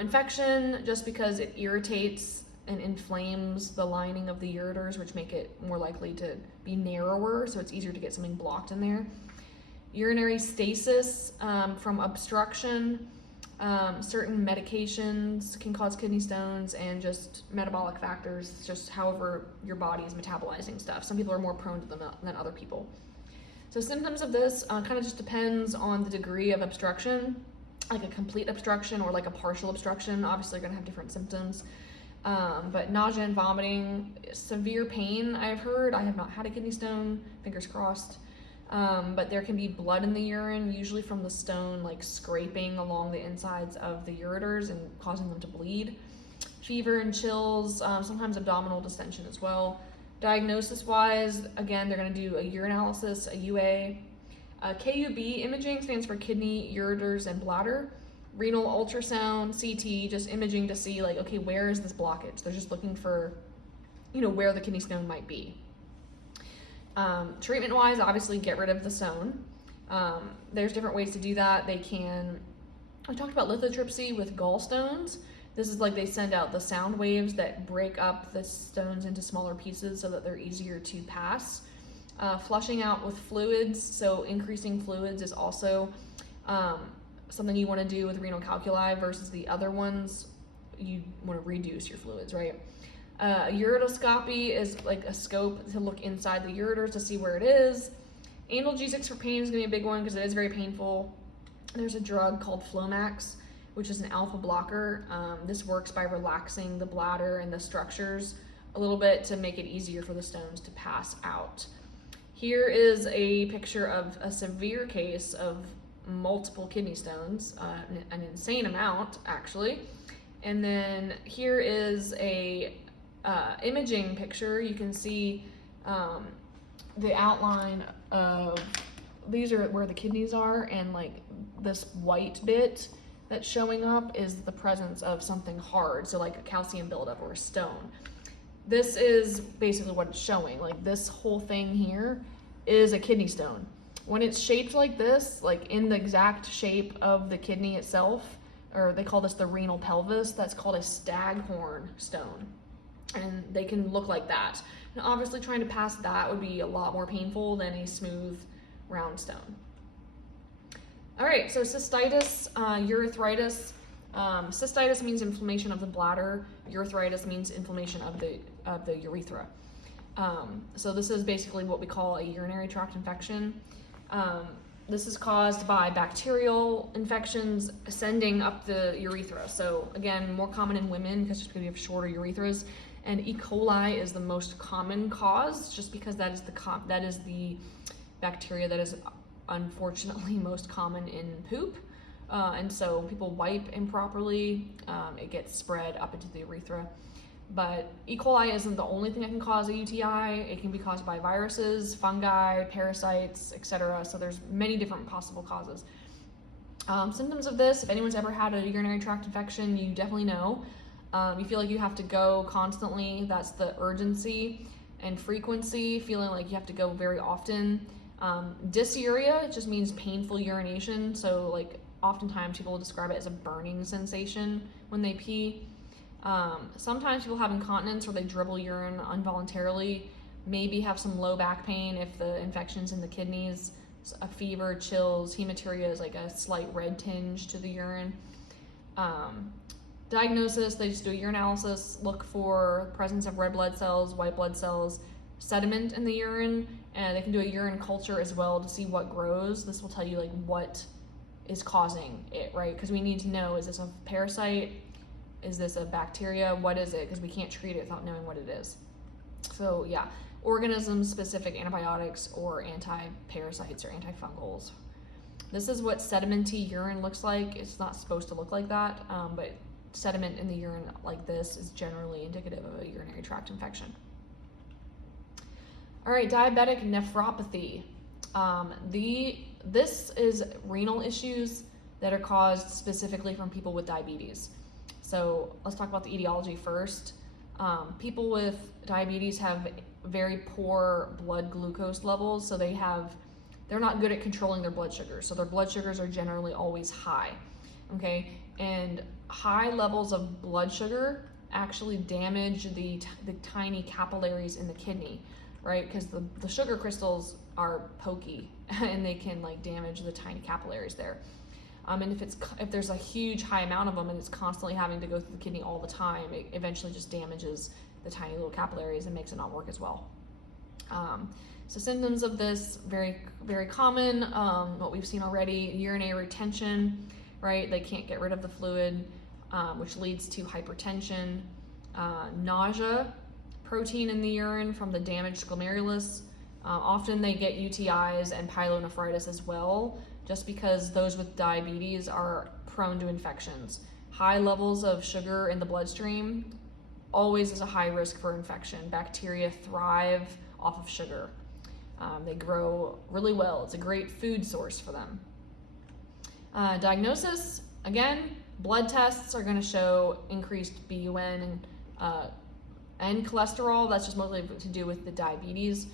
Infection, just because it irritates and inflames the lining of the ureters, which make it more likely to be narrower, so it's easier to get something blocked in there. Urinary stasis from obstruction. Certain medications can cause kidney stones, and just metabolic factors, just however your body is metabolizing stuff. Some people are more prone to them than other people. So symptoms of this kind of just depends on the degree of obstruction. Like a complete obstruction or like a partial obstruction, obviously you're going to have different symptoms. But nausea and vomiting, severe pain I've heard. I have not had a kidney stone, fingers crossed. But there can be blood in the urine, usually from the stone, like scraping along the insides of the ureters and causing them to bleed. Fever and chills, sometimes abdominal distension as well. Diagnosis-wise, again, they're going to do a urinalysis, a UA. KUB imaging stands for kidney, ureters, and bladder. Renal ultrasound, CT, just imaging to see, like, okay, where is this blockage? They're just looking for, where the kidney stone might be. Treatment-wise, obviously get rid of the stone. There's different ways to do that. I talked about lithotripsy with gallstones. This is like they send out the sound waves that break up the stones into smaller pieces so that they're easier to pass. Flushing out with fluids, so increasing fluids is also something you want to do with renal calculi versus the other ones. You want to reduce your fluids, right? Uretoscopy is like a scope to look inside the ureters to see where it is. Analgesics for pain is going to be a big one because it is very painful. There's a drug called Flomax, which is an alpha blocker. This works by relaxing the bladder and the structures a little bit to make it easier for the stones to pass out. Here is a picture of a severe case of multiple kidney stones, an insane amount actually. And then here is a imaging picture. You can see the outline of, these are where the kidneys are, and like this white bit that's showing up is the presence of something hard, so like a calcium buildup or a stone. This is basically what it's showing. Like this whole thing here is a kidney stone. When it's shaped like this, like in the exact shape of the kidney itself, or they call this the renal pelvis, that's called a staghorn stone. And they can look like that. And obviously trying to pass that would be a lot more painful than a smooth round stone. All right, so cystitis, urethritis. Cystitis means inflammation of the bladder. Urethritis means inflammation of the urethra. So this is basically what we call a urinary tract infection. This is caused by bacterial infections ascending up the urethra. So again, more common in women because we have shorter urethras. And E. coli is the most common cause, just because that is the bacteria that is unfortunately most common in poop. And so people wipe improperly, it gets spread up into the urethra. But E. coli isn't the only thing that can cause a UTI. It can be caused by viruses, fungi, parasites, etc. So there's many different possible causes. Symptoms of this, if anyone's ever had a urinary tract infection, you definitely know. You feel like you have to go constantly. That's the urgency and frequency, feeling like you have to go very often. Dysuria just means painful urination. So like oftentimes people will describe it as a burning sensation when they pee. Sometimes people have incontinence where they dribble urine involuntarily, maybe have some low back pain if the infection's in the kidneys, a fever, chills, hematuria is like a slight red tinge to the urine. Diagnosis, they just do a urinalysis, look for presence of red blood cells, white blood cells, sediment in the urine, and they can do a urine culture as well to see what grows. This will tell you like what is causing it, right? Because we need to know, is this a parasite? Is this a bacteria? What is it? Because we can't treat it without knowing what it is. So yeah, organism-specific antibiotics or anti-parasites or antifungals. This is what sedimenty urine looks like. It's not supposed to look like that, but sediment in the urine like this is generally indicative of a urinary tract infection. All right, diabetic nephropathy. This is renal issues that are caused specifically from people with diabetes. So let's talk about the etiology first. People with diabetes have very poor blood glucose levels, so they're not good at controlling their blood sugars. So their blood sugars are generally always high, okay? And high levels of blood sugar actually damage the tiny capillaries in the kidney, right? Because the sugar crystals are pokey and they can like damage the tiny capillaries there. And if there's a huge high amount of them and it's constantly having to go through the kidney all the time, it eventually just damages the tiny little capillaries and makes it not work as well. So symptoms of this, very, very common, what we've seen already, urinary retention, right? They can't get rid of the fluid, which leads to hypertension, nausea, protein in the urine from the damaged glomerulus. Often they get UTIs and pyelonephritis as well, just because those with diabetes are prone to infections. High levels of sugar in the bloodstream always is a high risk for infection. Bacteria thrive off of sugar. They grow really well. It's a great food source for them. Diagnosis, again, blood tests are going to show increased BUN and cholesterol. That's just mostly to do with the diabetes.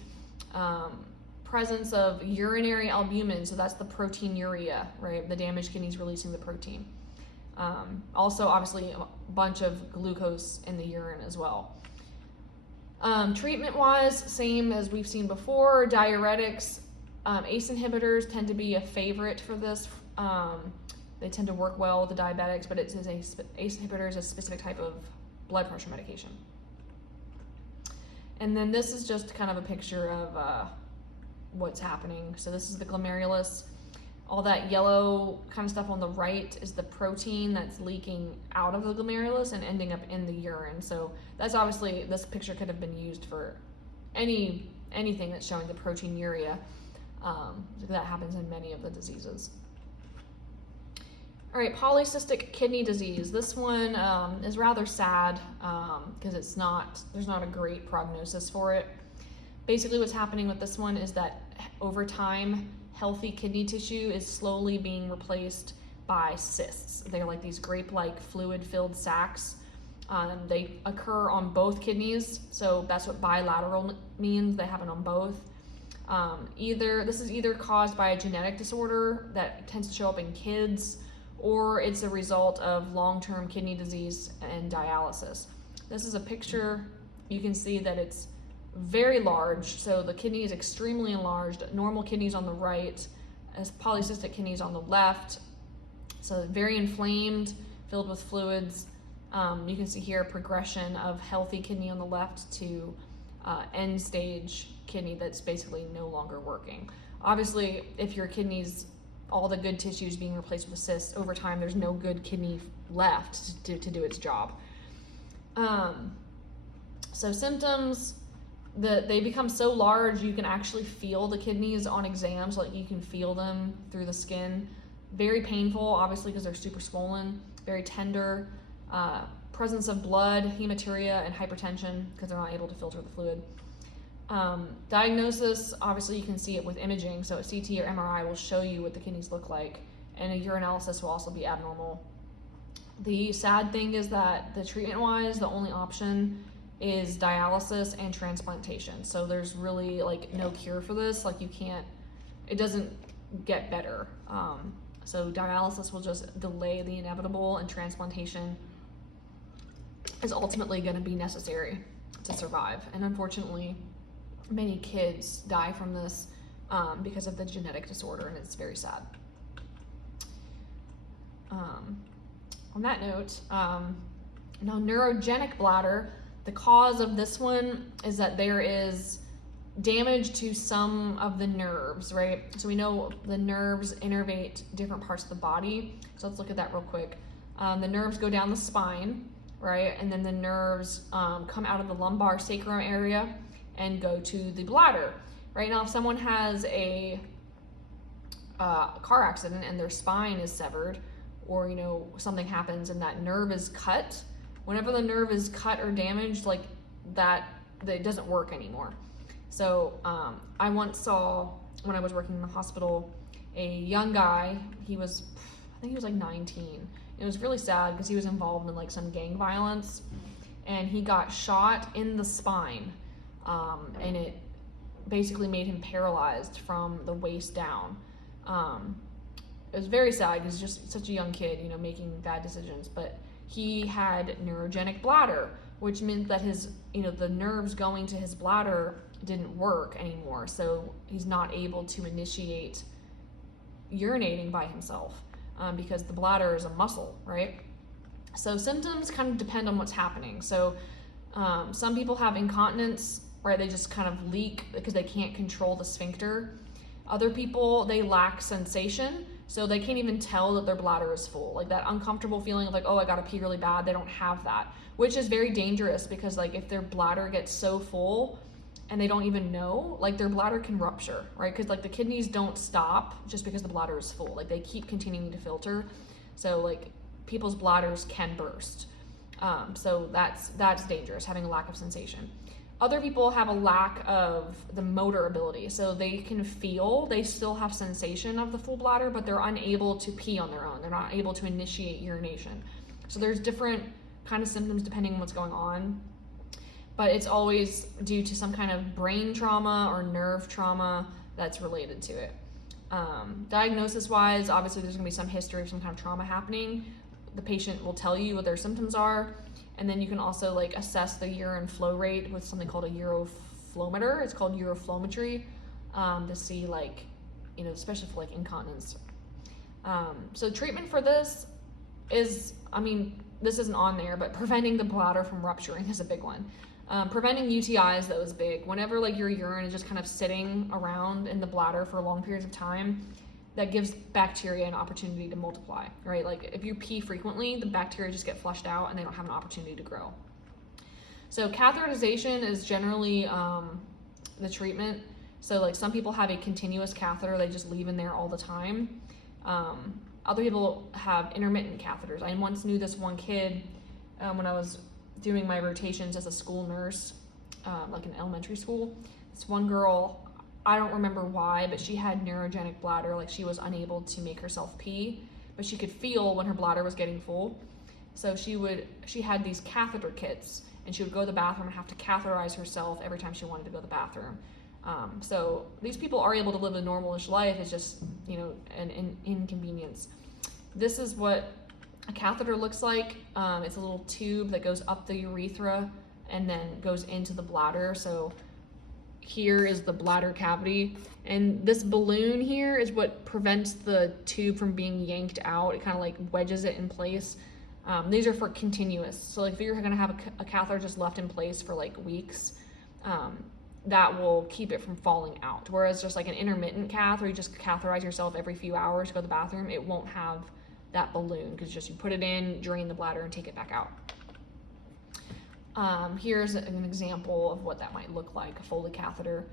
Presence of urinary albumin, so that's the proteinuria, right? The damaged kidneys releasing the protein. Also, obviously, a bunch of glucose in the urine as well. Treatment-wise, same as we've seen before. Diuretics, ACE inhibitors tend to be a favorite for this. They tend to work well with the diabetics, but ACE inhibitor is a specific type of blood pressure medication. And then this is just kind of a picture of what's happening. So this is the glomerulus. All that yellow kind of stuff on the right is the protein that's leaking out of the glomerulus and ending up in the urine. So that's obviously, this picture could have been used for any anything that's showing the proteinuria. That happens in many of the diseases. All right, polycystic kidney disease. This one is rather sad because there's not a great prognosis for it. Basically what's happening with this one is that over time, healthy kidney tissue is slowly being replaced by cysts. They're like these grape-like fluid-filled sacs. They occur on both kidneys, so that's what bilateral means. They happen on both. This is either caused by a genetic disorder that tends to show up in kids, or it's a result of long-term kidney disease and dialysis. This is a picture. You can see that it's very large, so the kidney is extremely enlarged. Normal kidneys on the right, as polycystic kidneys on the left. So very inflamed, filled with fluids. You can see here progression of healthy kidney on the left to end stage kidney that's basically no longer working. Obviously, if your kidneys, all the good tissue is being replaced with cysts, over time there's no good kidney left to do its job. So symptoms, they become so large you can actually feel the kidneys on exams, like you can feel them through the skin. Very painful, obviously, because they're super swollen. Very tender. Presence of blood, hematuria, and hypertension because they're not able to filter the fluid. Diagnosis, obviously you can see it with imaging, so a CT or MRI will show you what the kidneys look like, and a urinalysis will also be abnormal. The sad thing is that the treatment-wise, the only option is dialysis and transplantation. So there's really like no cure for this. Like it doesn't get better. So dialysis will just delay the inevitable, and transplantation is ultimately going to be necessary to survive. And unfortunately, many kids die from this because of the genetic disorder, and it's very sad. On that note, now neurogenic bladder, the cause of this one is that there is damage to some of the nerves, right? So we know the nerves innervate different parts of the body. So let's look at that real quick. The nerves go down the spine, right? And then the nerves come out of the lumbar sacrum area and go to the bladder. Right now, if someone has a car accident and their spine is severed, or something happens and that nerve is cut, whenever the nerve is cut or damaged, like that it doesn't work anymore. So I once saw, when I was working in the hospital, a young guy. I think he was like 19. It was really sad because he was involved in like some gang violence, and he got shot in the spine, and it basically made him paralyzed from the waist down. It was very sad because he's just such a young kid, making bad decisions. But he had neurogenic bladder, which meant that his, the nerves going to his bladder didn't work anymore. So he's not able to initiate urinating by himself because the bladder is a muscle, right? So symptoms kind of depend on what's happening. So some people have incontinence, right? They just kind of leak because they can't control the sphincter. Other people, they lack sensation, so they can't even tell that their bladder is full. Like that uncomfortable feeling of like, oh, I gotta pee really bad, they don't have that, which is very dangerous because like if their bladder gets so full and they don't even know, like their bladder can rupture, right? Because like the kidneys don't stop just because the bladder is full. Like they keep continuing to filter. So like people's bladders can burst. So that's dangerous, having a lack of sensation. Other people have a lack of the motor ability. So they can feel, they still have sensation of the full bladder, but they're unable to pee on their own. They're not able to initiate urination. So there's different kind of symptoms depending on what's going on. But it's always due to some kind of brain trauma or nerve trauma that's related to it. Diagnosis-wise, obviously there's gonna be some history of some kind of trauma happening. The patient will tell you what their symptoms are, and then you can also like assess the urine flow rate with something called a uroflowmeter. It's called uroflowmetry to see like, especially for like incontinence. So treatment for this is, this isn't on there, but preventing the bladder from rupturing is a big one. Preventing UTIs, though, is big. Whenever like your urine is just kind of sitting around in the bladder for long periods of time, that gives bacteria an opportunity to multiply, right? Like if you pee frequently, the bacteria just get flushed out and they don't have an opportunity to grow. So catheterization is generally the treatment. So like some people have a continuous catheter, they just leave in there all the time. Other people have intermittent catheters. I once knew this one kid when I was doing my rotations as a school nurse, like in elementary school. This one girl, I don't remember why, but she had neurogenic bladder, like she was unable to make herself pee, but she could feel when her bladder was getting full. So she had these catheter kits, and she would go to the bathroom and have to catheterize herself every time she wanted to go to the bathroom. So these people are able to live a normal-ish life. It's just, an inconvenience. This is what a catheter looks like. It's a little tube that goes up the urethra and then goes into the bladder. So here is the bladder cavity, and this balloon here is what prevents the tube from being yanked out. It kind of like wedges it in place. These are for continuous. So like if you're gonna have a catheter just left in place for like weeks, that will keep it from falling out. Whereas just like an intermittent cath, where you just catheterize yourself every few hours to go to the bathroom, it won't have that balloon, because just you put it in, drain the bladder, and take it back out. Here's an example of what that might look like, a Foley catheter.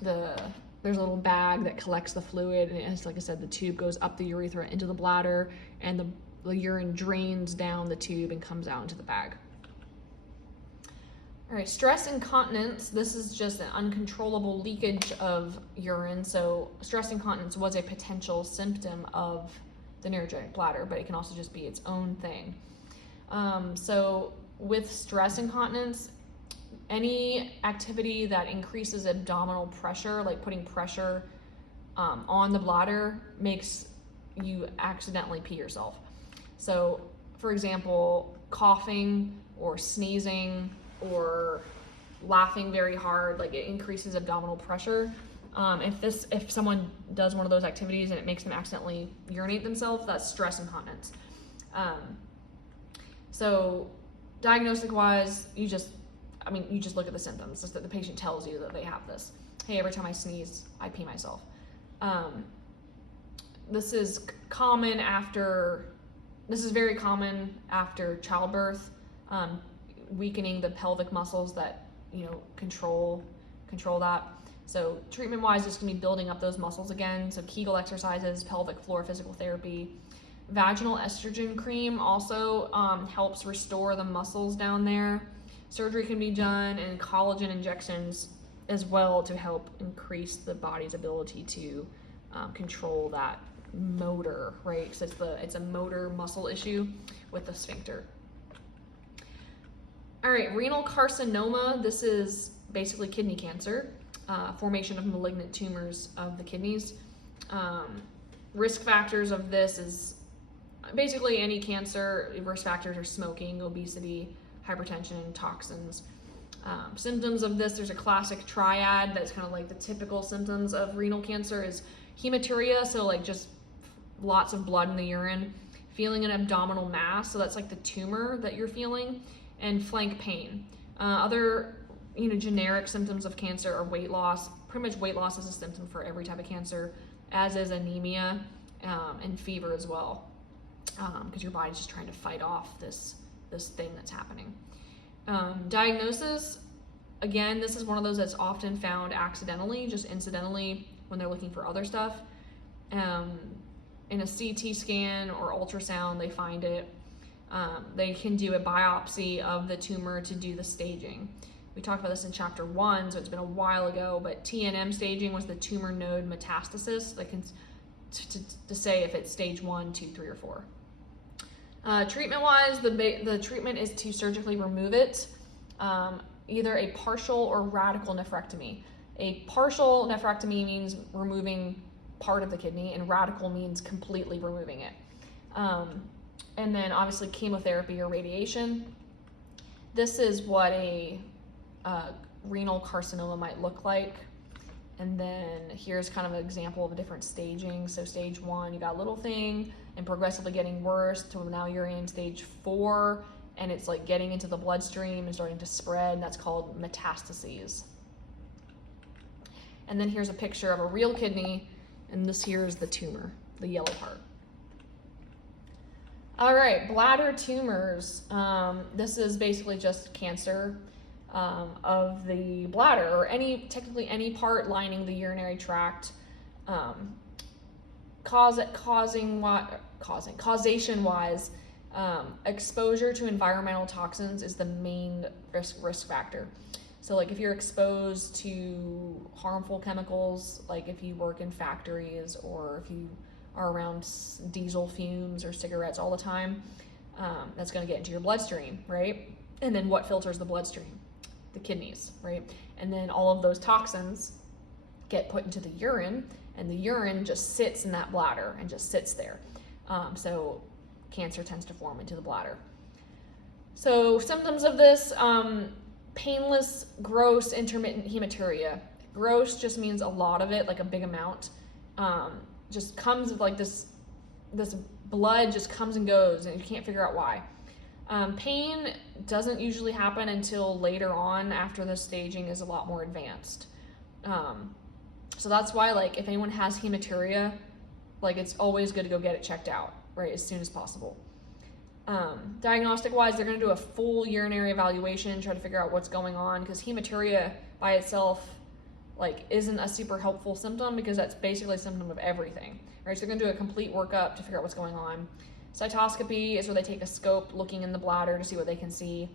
There's a little bag that collects the fluid, and it's, like I said, the tube goes up the urethra into the bladder, and the urine drains down the tube and comes out into the bag. All right, stress incontinence. This is just an uncontrollable leakage of urine. So stress incontinence was a potential symptom of the neurogenic bladder, but it can also just be its own thing. So with stress incontinence, any activity that increases abdominal pressure, like putting pressure on the bladder, makes you accidentally pee yourself. So for example, coughing or sneezing or laughing very hard, like it increases abdominal pressure. If someone does one of those activities and it makes them accidentally urinate themselves, that's stress incontinence. So diagnostic wise, you just look at the symptoms. Just that the patient tells you that they have this. Hey, every time I sneeze, I pee myself. This is very common after childbirth, weakening the pelvic muscles that control that. So treatment wise, it's gonna be building up those muscles again. So Kegel exercises, pelvic floor physical therapy. Vaginal estrogen cream also helps restore the muscles down there. Surgery can be done, and collagen injections as well to help increase the body's ability to control that motor, right? So it's a motor muscle issue with the sphincter. All right, renal carcinoma. This is basically kidney cancer, formation of malignant tumors of the kidneys. Risk factors of this is basically any cancer. Risk factors are smoking, obesity, hypertension, toxins. Symptoms of this, there's a classic triad that's kind of like the typical symptoms of renal cancer is hematuria, so like just lots of blood in the urine, feeling an abdominal mass, so that's like the tumor that you're feeling, and flank pain. Other generic symptoms of cancer are weight loss. Pretty much weight loss is a symptom for every type of cancer, as is anemia and fever as well, because your body's just trying to fight off this thing that's happening. Diagnosis, again, this is one of those that's often found accidentally, just incidentally, when they're looking for other stuff. In a CT scan or ultrasound, they find it. They can do a biopsy of the tumor to do the staging. We talked about this in chapter 1, so it's been a while ago, but TNM staging was the tumor node metastasis that can to say if it's stage 1, 2, 3, or 4. Treatment-wise, the treatment is to surgically remove it, either a partial or radical nephrectomy. A partial nephrectomy means removing part of the kidney, and radical means completely removing it. And then obviously chemotherapy or radiation. This is what a renal carcinoma might look like. And then here's kind of an example of a different staging. So stage 1, you got a little thing and progressively getting worse till now you're in stage 4, and it's like getting into the bloodstream and starting to spread, and that's called metastases. And then here's a picture of a real kidney, and this here is the tumor, the yellow part. All right, bladder tumors. This is basically just cancer. of the bladder, or technically any part lining the urinary tract. Causation wise, exposure to environmental toxins is the main risk factor. So like if you're exposed to harmful chemicals, like if you work in factories or if you are around diesel fumes or cigarettes all the time, that's going to get into your bloodstream, right? And then what filters the bloodstream? The kidneys, right? And then all of those toxins get put into the urine, and the urine just sits in that bladder and just sits there. So cancer tends to form into the bladder. So symptoms of this, painless, gross, intermittent hematuria. Gross just means a lot of it, like a big amount. Just comes with like this blood just comes and goes, and you can't figure out why. Pain doesn't usually happen until later on, after the staging is a lot more advanced. So that's why, like, if anyone has hematuria, like, it's always good to go get it checked out, right, as soon as possible. Diagnostic wise, they're going to do a full urinary evaluation, try to figure out what's going on, because hematuria by itself, like, isn't a super helpful symptom, because that's basically a symptom of everything, right? So they're going to do a complete workup to figure out what's going on. Cytoscopy is where they take a scope looking in the bladder to see what they can see.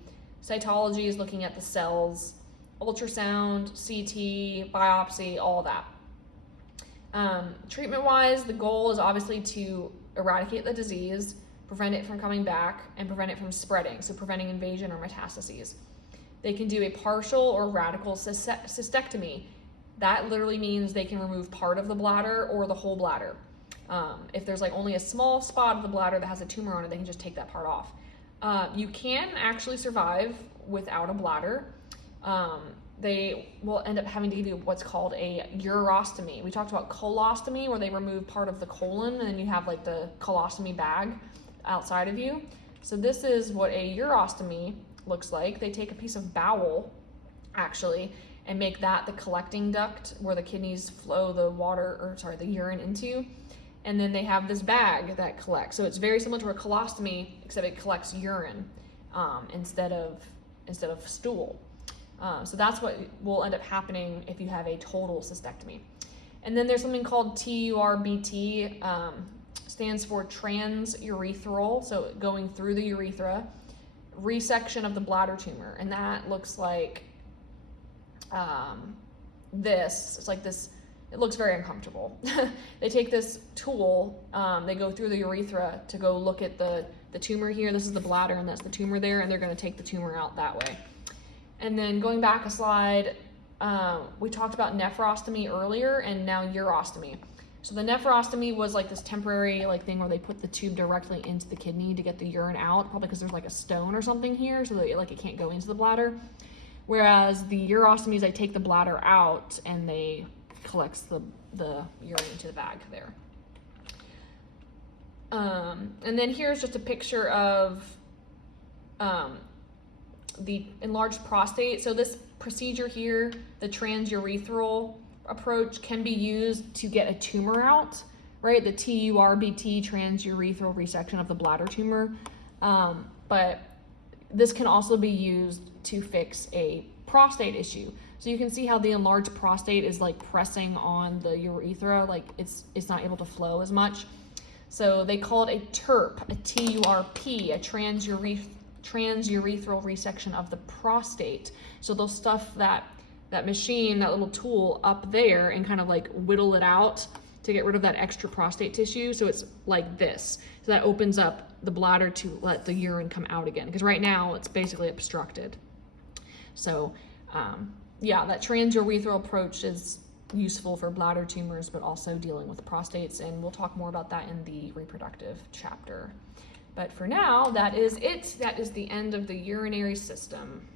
Cytology is looking at the cells. Ultrasound, CT, biopsy, all of that. Treatment-wise, the goal is obviously to eradicate the disease, prevent it from coming back, and prevent it from spreading, so preventing invasion or metastases. They can do a partial or radical cystectomy. That literally means they can remove part of the bladder or the whole bladder. If there's like only a small spot of the bladder that has a tumor on it, they can just take that part off. You can actually survive without a bladder. They will end up having to give you what's called a urostomy. We talked about colostomy, where they remove part of the colon and then you have like the colostomy bag outside of you. So this is what a urostomy looks like. They take a piece of bowel, actually, and make that the collecting duct where the kidneys flow the urine into. And then they have this bag that collects. So it's very similar to a colostomy, except it collects urine instead of stool. So that's what will end up happening if you have a total cystectomy. And then there's something called TURBT, stands for transurethral, so going through the urethra, resection of the bladder tumor. And that looks like this. It's like this. It looks very uncomfortable. They take this tool, they go through the urethra to go look at the tumor here. This is the bladder, and that's the tumor there, and they're going to take the tumor out that way. And then going back a slide, we talked about nephrostomy earlier, and now urostomy. So the nephrostomy was like this temporary like thing where they put the tube directly into the kidney to get the urine out, probably because there's like a stone or something here, so that it can't go into the bladder. Whereas the urostomies, they take the bladder out and they collects the urine into the bag there. And then here's just a picture of the enlarged prostate. So this procedure here, the transurethral approach, can be used to get a tumor out, right? The TURBT, transurethral resection of the bladder tumor. But this can also be used to fix a prostate issue. So you can see how the enlarged prostate is like pressing on the urethra, like it's not able to flow as much. So they call it a TURP, a TURP, a transurethral resection of the prostate. So they'll stuff that machine, that little tool up there, and kind of like whittle it out to get rid of that extra prostate tissue. So it's like this. So that opens up the bladder to let the urine come out again, because right now it's basically obstructed. So yeah, that transurethral approach is useful for bladder tumors, but also dealing with prostates, and we'll talk more about that in the reproductive chapter. But for now, that is it. That is the end of the urinary system.